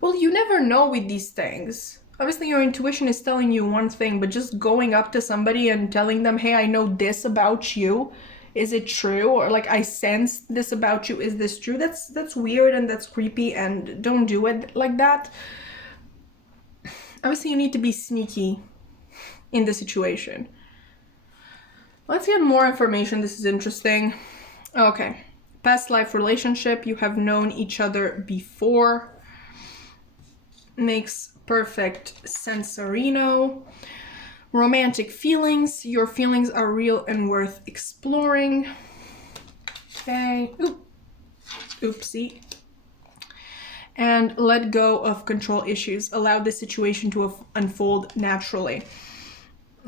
well, you never know with these things. Obviously, your intuition is telling you one thing, but just going up to somebody and telling them, hey, I know this about you, is it true? Or like, I sense this about you, is this true? That's weird, and that's creepy, and don't do it like that. Obviously, you need to be sneaky in the situation. Let's get more information. This is interesting. Okay. Past life relationship. You have known each other before. Makes perfect sense, Sereno. Romantic feelings. Your feelings are real and worth exploring. Okay. Oopsie. And let go of control issues. Allow the situation to unfold naturally.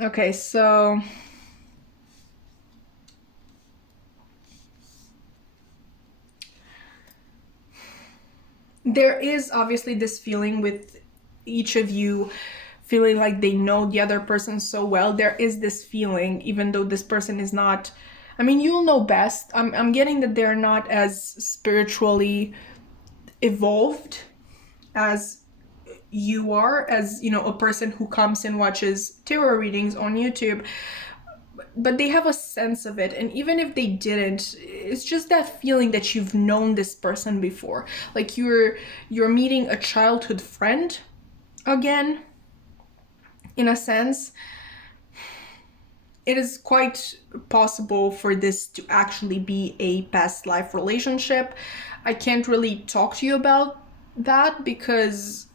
Okay, so there is obviously this feeling with each of you feeling like they know the other person so well. There is this feeling, even though this person is not, I mean, you'll know best. I'm getting that they're not as spiritually evolved as you are, as, you know, a person who comes and watches tarot readings on YouTube, but they have a sense of it. And even if they didn't, it's just that feeling that you've known this person before, like you're meeting a childhood friend again, in a sense. It is quite possible for this to actually be a past life relationship. I can't really talk to you about that because,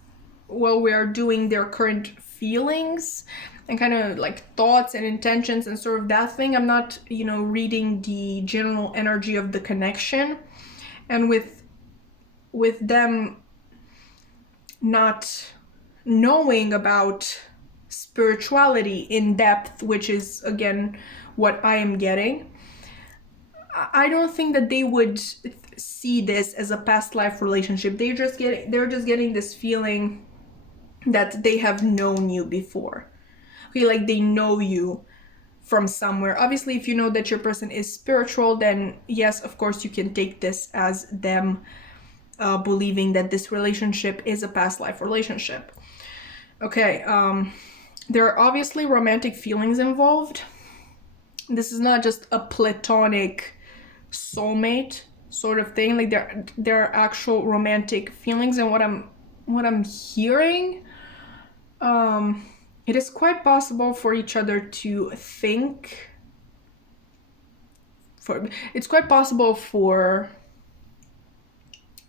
well, we are doing their current feelings and kind of like thoughts and intentions and sort of that thing. I'm not, you know, reading the general energy of the connection. And with them not knowing about spirituality in depth, which is again what I am getting, I don't think that they would see this as a past life relationship. They're just getting this feeling that they have known you before. Okay, like they know you from somewhere. Obviously, if you know that your person is spiritual, then yes, of course, you can take this as them believing that this relationship is a past life relationship. Okay, there are obviously romantic feelings involved. This is not just a platonic soulmate sort of thing. Like there are actual romantic feelings, and what I'm hearing, it is quite possible for each other to think. It's quite possible for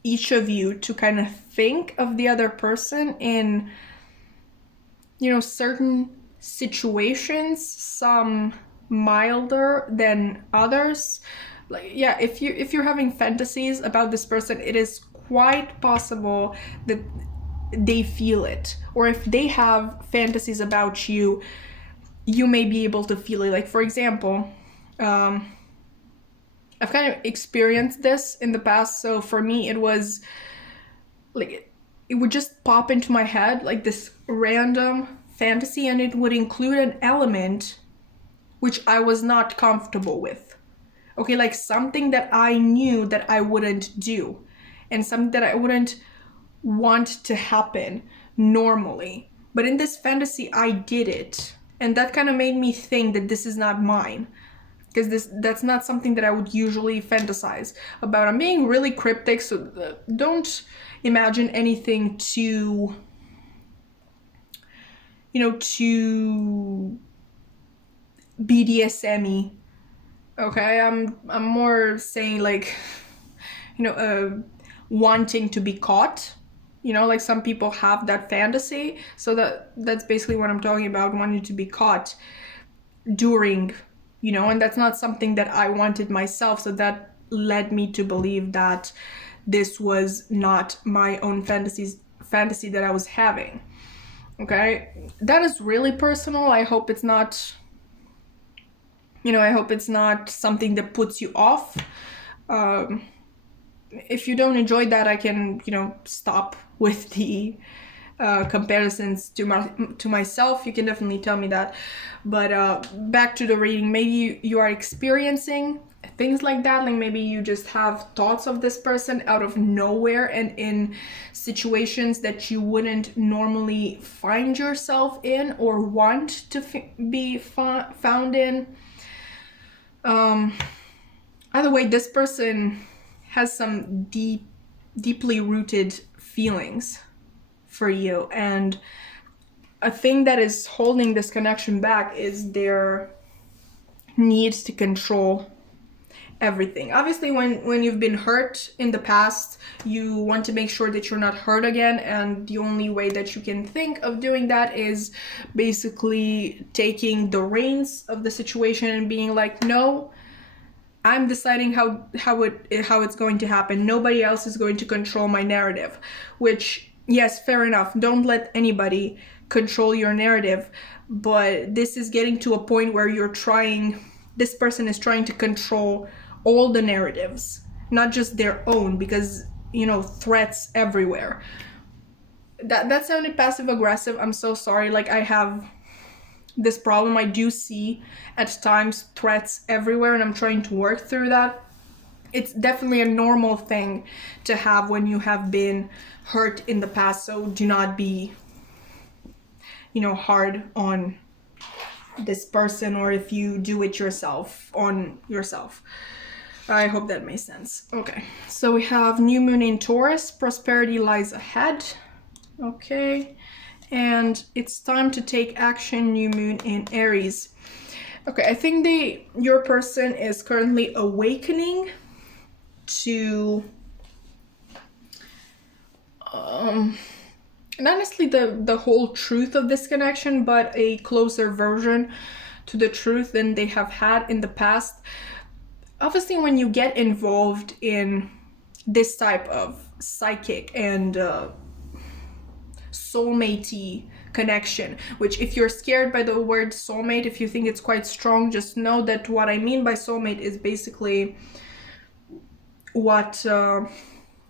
each of you to kind of think of the other person in, you know, certain situations, some milder than others. Like, yeah, if you're having fantasies about this person, it is quite possible that they feel it. Or if they have fantasies about you, you may be able to feel it. Like, for example, I've kind of experienced this in the past. So for me, it was like it would just pop into my head like this random fantasy, and it would include an element which I was not comfortable with. Okay, like something that I knew that I wouldn't do, and something that I wouldn't want to happen normally. But in this fantasy, I did it. And that kind of made me think that this is not mine. Because that's not something that I would usually fantasize about. I'm being really cryptic, so don't imagine anything too, you know, too BDSM-y. Okay, I'm more saying like, you know, wanting to be caught. You know, like some people have that fantasy. So that's basically what I'm talking about, wanting to be caught during, you know, and that's not something that I wanted myself. So that led me to believe that this was not my own fantasy that I was having. Okay, that is really personal. I hope it's not, you know, I hope it's not something that puts you off. If you don't enjoy that, I can, you know, stop with the comparisons to myself. You can definitely tell me that. But back to the reading, maybe you are experiencing things like that. Like maybe you just have thoughts of this person out of nowhere and in situations that you wouldn't normally find yourself in or want to be found in. Either way, this person has some deeply rooted feelings for you, and a thing that is holding this connection back is their need to control everything. Obviously, when you've been hurt in the past, you want to make sure that you're not hurt again, and the only way that you can think of doing that is basically taking the reins of the situation and being like, no, I'm deciding how it's going to happen. Nobody else is going to control my narrative. Which, yes, fair enough. Don't let anybody control your narrative, but this is getting to a point where this person is trying to control all the narratives, not just their own, because, you know, threats everywhere. That sounded passive aggressive. I'm so sorry. Like, I have this problem. I do see at times threats everywhere, and I'm trying to work through that. It's definitely a normal thing to have when you have been hurt in the past, so do not be, you know, hard on this person, or if you do it yourself, on yourself. I hope that makes sense. Okay, so we have new moon in Taurus, prosperity lies ahead. Okay, and it's time to take action, new moon in Aries. Okay, I think your person is currently awakening to not necessarily the whole truth of this connection, but a closer version to the truth than they have had in the past. Obviously, when you get involved in this type of psychic and soulmate-y connection, which, if you're scared by the word soulmate, if you think it's quite strong, just know that what I mean by soulmate is basically what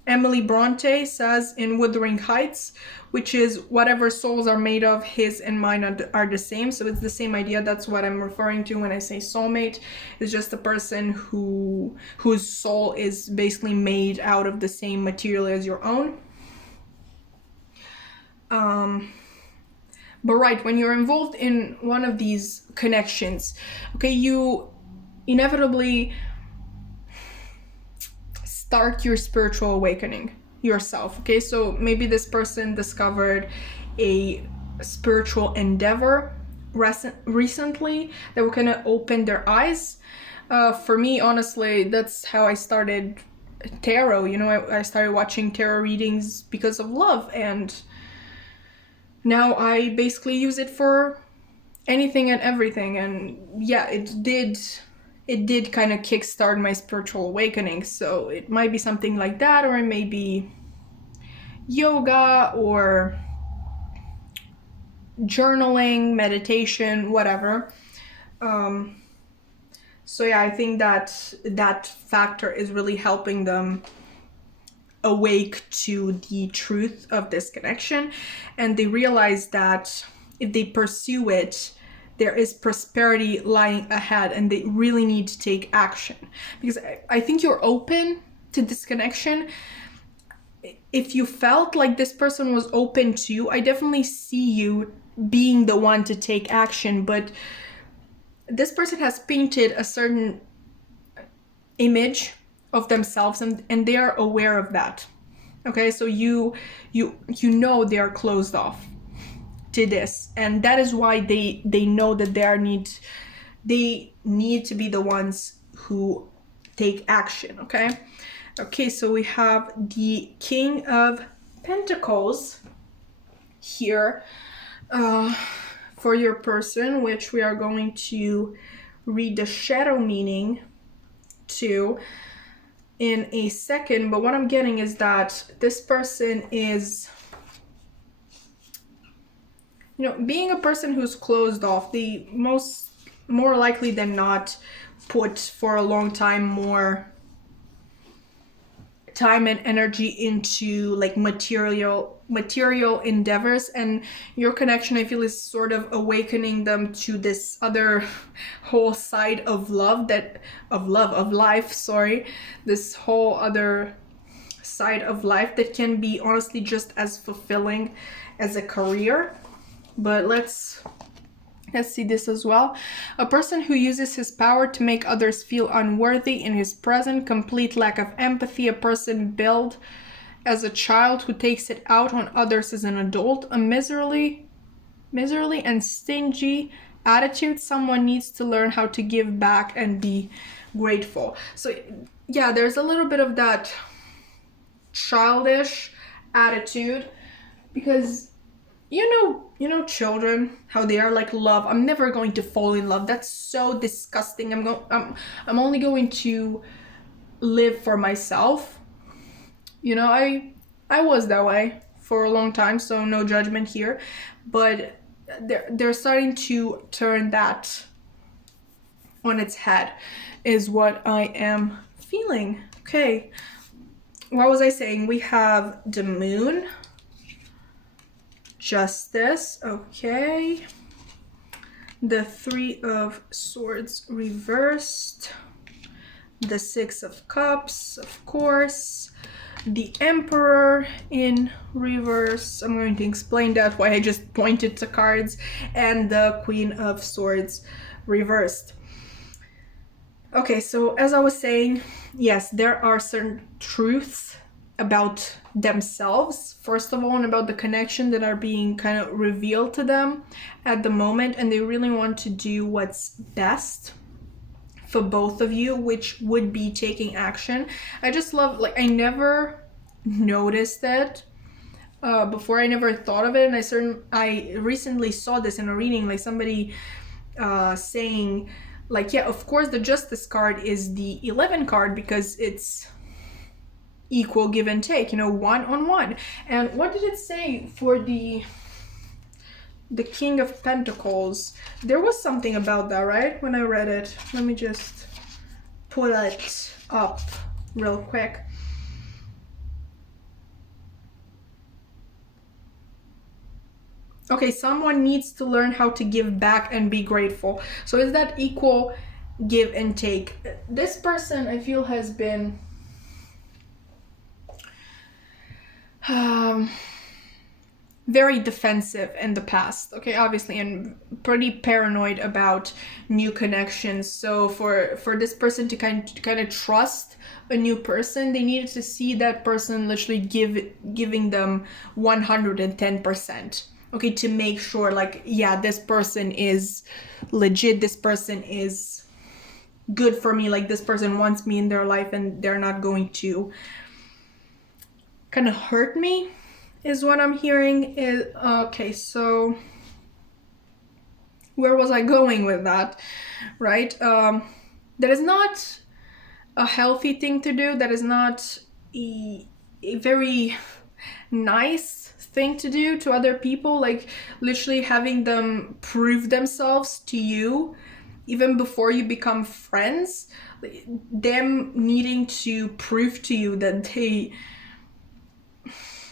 Emily Bronte says in Wuthering Heights, which is whatever souls are made of, his and mine are the same. So it's the same idea. That's what I'm referring to when I say soulmate. It's just a person whose soul is basically made out of the same material as your own. But right, when you're involved in one of these connections, okay, you inevitably start your spiritual awakening yourself. Okay, so maybe this person discovered a spiritual endeavor recently that will kind of open their eyes. For me, honestly, that's how I started tarot. You know, I started watching tarot readings because of love, and now I basically use it for anything and everything. And yeah, it did kind of kickstart my spiritual awakening. So it might be something like that, or it may be yoga or journaling, meditation, whatever. So yeah, I think that factor is really helping them awake to the truth of this connection, and they realize that if they pursue it, there is prosperity lying ahead, and they really need to take action. Because I think you're open to this connection. If you felt like this person was open to you, I definitely see you being the one to take action. But this person has painted a certain image of themselves, and they are aware of that. Okay, so you know they are closed off to this, and that is why they know that they need to be the ones who take action. Okay, so we have the King of Pentacles here for your person, which we are going to read the shadow meaning to in a second. But what I'm getting is that this person is, you know, being a person who's closed off, they more likely than not put for a long time more time and energy into like material endeavors, and your connection, I feel, is sort of awakening them to this other whole side of life, this whole other side of life that can be honestly just as fulfilling as a career. But let's see this as well. A person who uses his power to make others feel unworthy in his present, complete lack of empathy. A person built as a child who takes it out on others as an adult. A miserly and stingy attitude. Someone needs to learn how to give back and be grateful. So yeah, there's a little bit of that childish attitude, because you know children, how they are like, love, I'm never going to fall in love, that's so disgusting, I'm only going to live for myself. You know, I was that way for a long time, so no judgment here, but they're starting to turn that on its head, is what I am feeling. Okay, what was I saying? We have the moon, justice, okay, the Three of Swords reversed, the Six of Cups, of course, the Emperor in reverse. I'm going to explain that, why I just pointed to cards, and the Queen of Swords reversed. Okay, so as I was saying, yes, there are certain truths about themselves, first of all, and about the connection that are being kind of revealed to them at the moment, and they really want to do what's best for both of you, which would be taking action. I just love, like, I never noticed it before, I never thought of it, and I recently saw this in a reading, like somebody saying, like, yeah, of course the Justice card is the 11 card because it's equal give and take, you know, one on one. And what did it say for the King of Pentacles? There was something about that, right? When I read it, let me just pull it up real quick. Okay, someone needs to learn how to give back and be grateful. So is that equal give and take? This person, I feel, has been very defensive in the past, okay, obviously, and pretty paranoid about new connections. So for this person to kind of trust a new person, they needed to see that person literally giving them 110%, okay, to make sure, like, yeah, this person is legit, this person is good for me, like this person wants me in their life and they're not going to kind of hurt me, is what I'm hearing. Is okay, so where was I going with that, right? That is not a healthy thing to do. That is not a very nice thing to do to other people, like literally having them prove themselves to you even before you become friends, them needing to prove to you that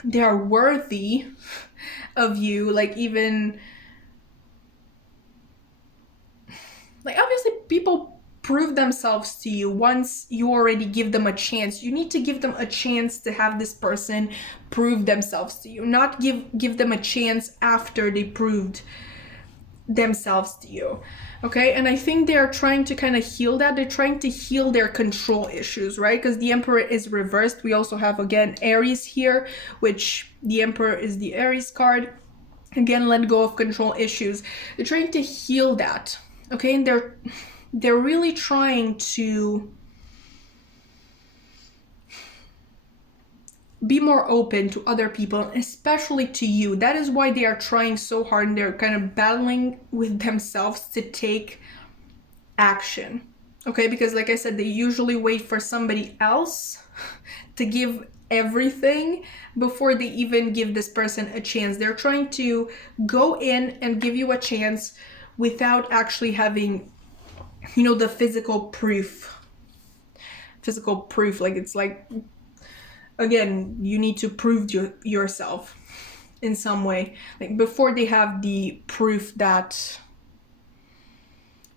they are worthy of you, like, even, like, obviously people prove themselves to you once you already give them a chance. You need to give them a chance to have this person prove themselves to you, not give them a chance after they proved themselves to you, okay? And I think they are trying to kind of heal that. They're trying to heal their control issues, right? Because the Emperor is reversed. We also have, again, Aries here, which the Emperor is the Aries card. Again, let go of control issues. They're trying to heal that, okay? And they're really trying to be more open to other people, especially to you. That is why they are trying so hard, and they're kind of battling with themselves to take action, okay? Because like I said, they usually wait for somebody else to give everything before they even give this person a chance. They're trying to go in and give you a chance without actually having, you know, the physical proof. Like, it's like, again, you need to prove yourself in some way, like before they have the proof that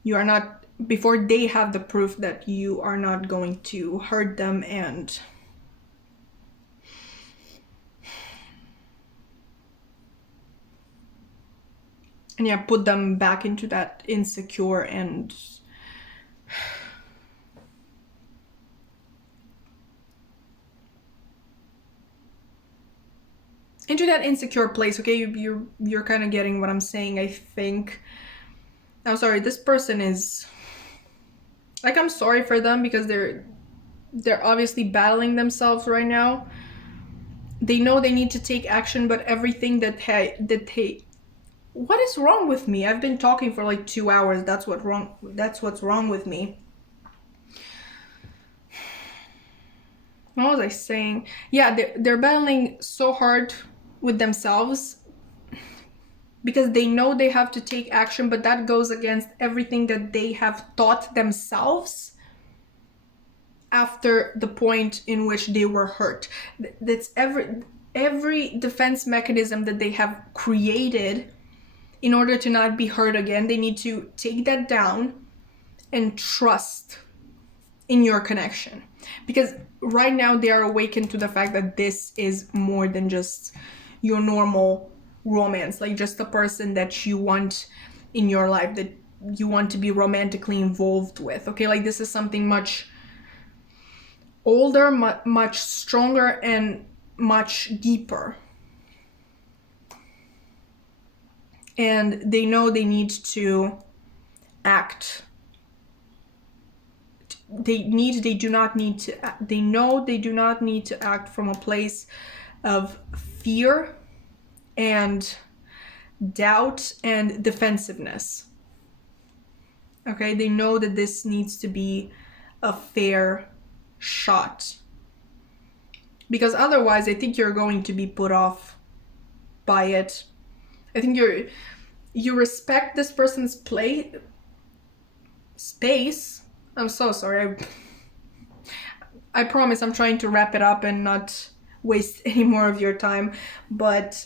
you are not, before they have the proof that you are not going to hurt them and yeah, put them back into that insecure and into that insecure place, okay? You're kind of getting what I'm saying, I think. I'm sorry, this person is Like, I'm sorry for them because they're obviously battling themselves right now. They know they need to take action, but everything that they what is wrong with me? I've been talking for like 2 hours. That's what's wrong with me. What was I saying? Yeah, they're battling so hard with themselves because they know they have to take action, but that goes against everything that they have taught themselves after the point in which they were hurt. That's every defense mechanism that they have created in order to not be hurt again. They need to take that down and trust in your connection, because right now they are awakened to the fact that this is more than just your normal romance, like just a person that you want in your life, that you want to be romantically involved with. Okay, like this is something much older, much stronger, and much deeper. And they know they need to act. They do not need to act from a place of fear and doubt and defensiveness. Okay, they know that this needs to be a fair shot, because otherwise I think you're going to be put off by it. I think you respect this person's space. I'm so sorry. I promise I'm trying to wrap it up and not waste any more of your time. But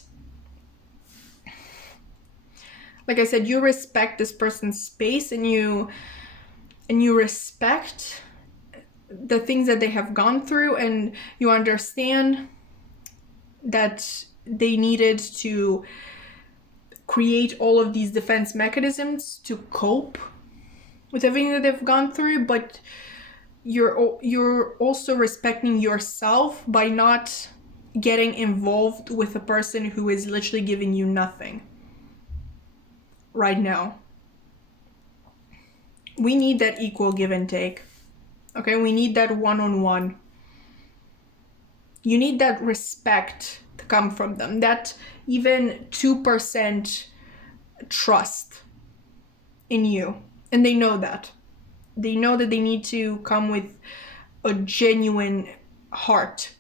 like I said, you respect this person's space, and you respect the things that they have gone through, and you understand that they needed to create all of these defense mechanisms to cope with everything that they've gone through, but you're also respecting yourself by not getting involved with a person who is literally giving you nothing right now. We need that equal give and take. Okay, we need that one-on-one. You need that respect to come from them, that even 2% trust in you. And they know that. They know that they need to come with a genuine heart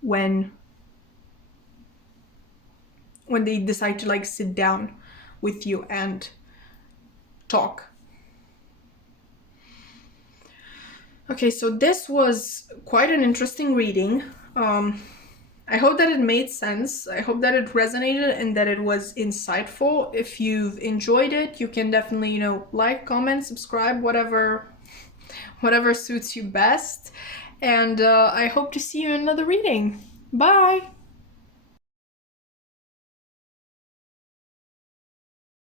when they decide to like sit down with you and talk. Okay, so this was quite an interesting reading. I hope that it made sense. I hope that it resonated and that it was insightful. If you've enjoyed it, you can definitely, like, comment, subscribe, whatever suits you best. And I hope to see you in another reading. Bye!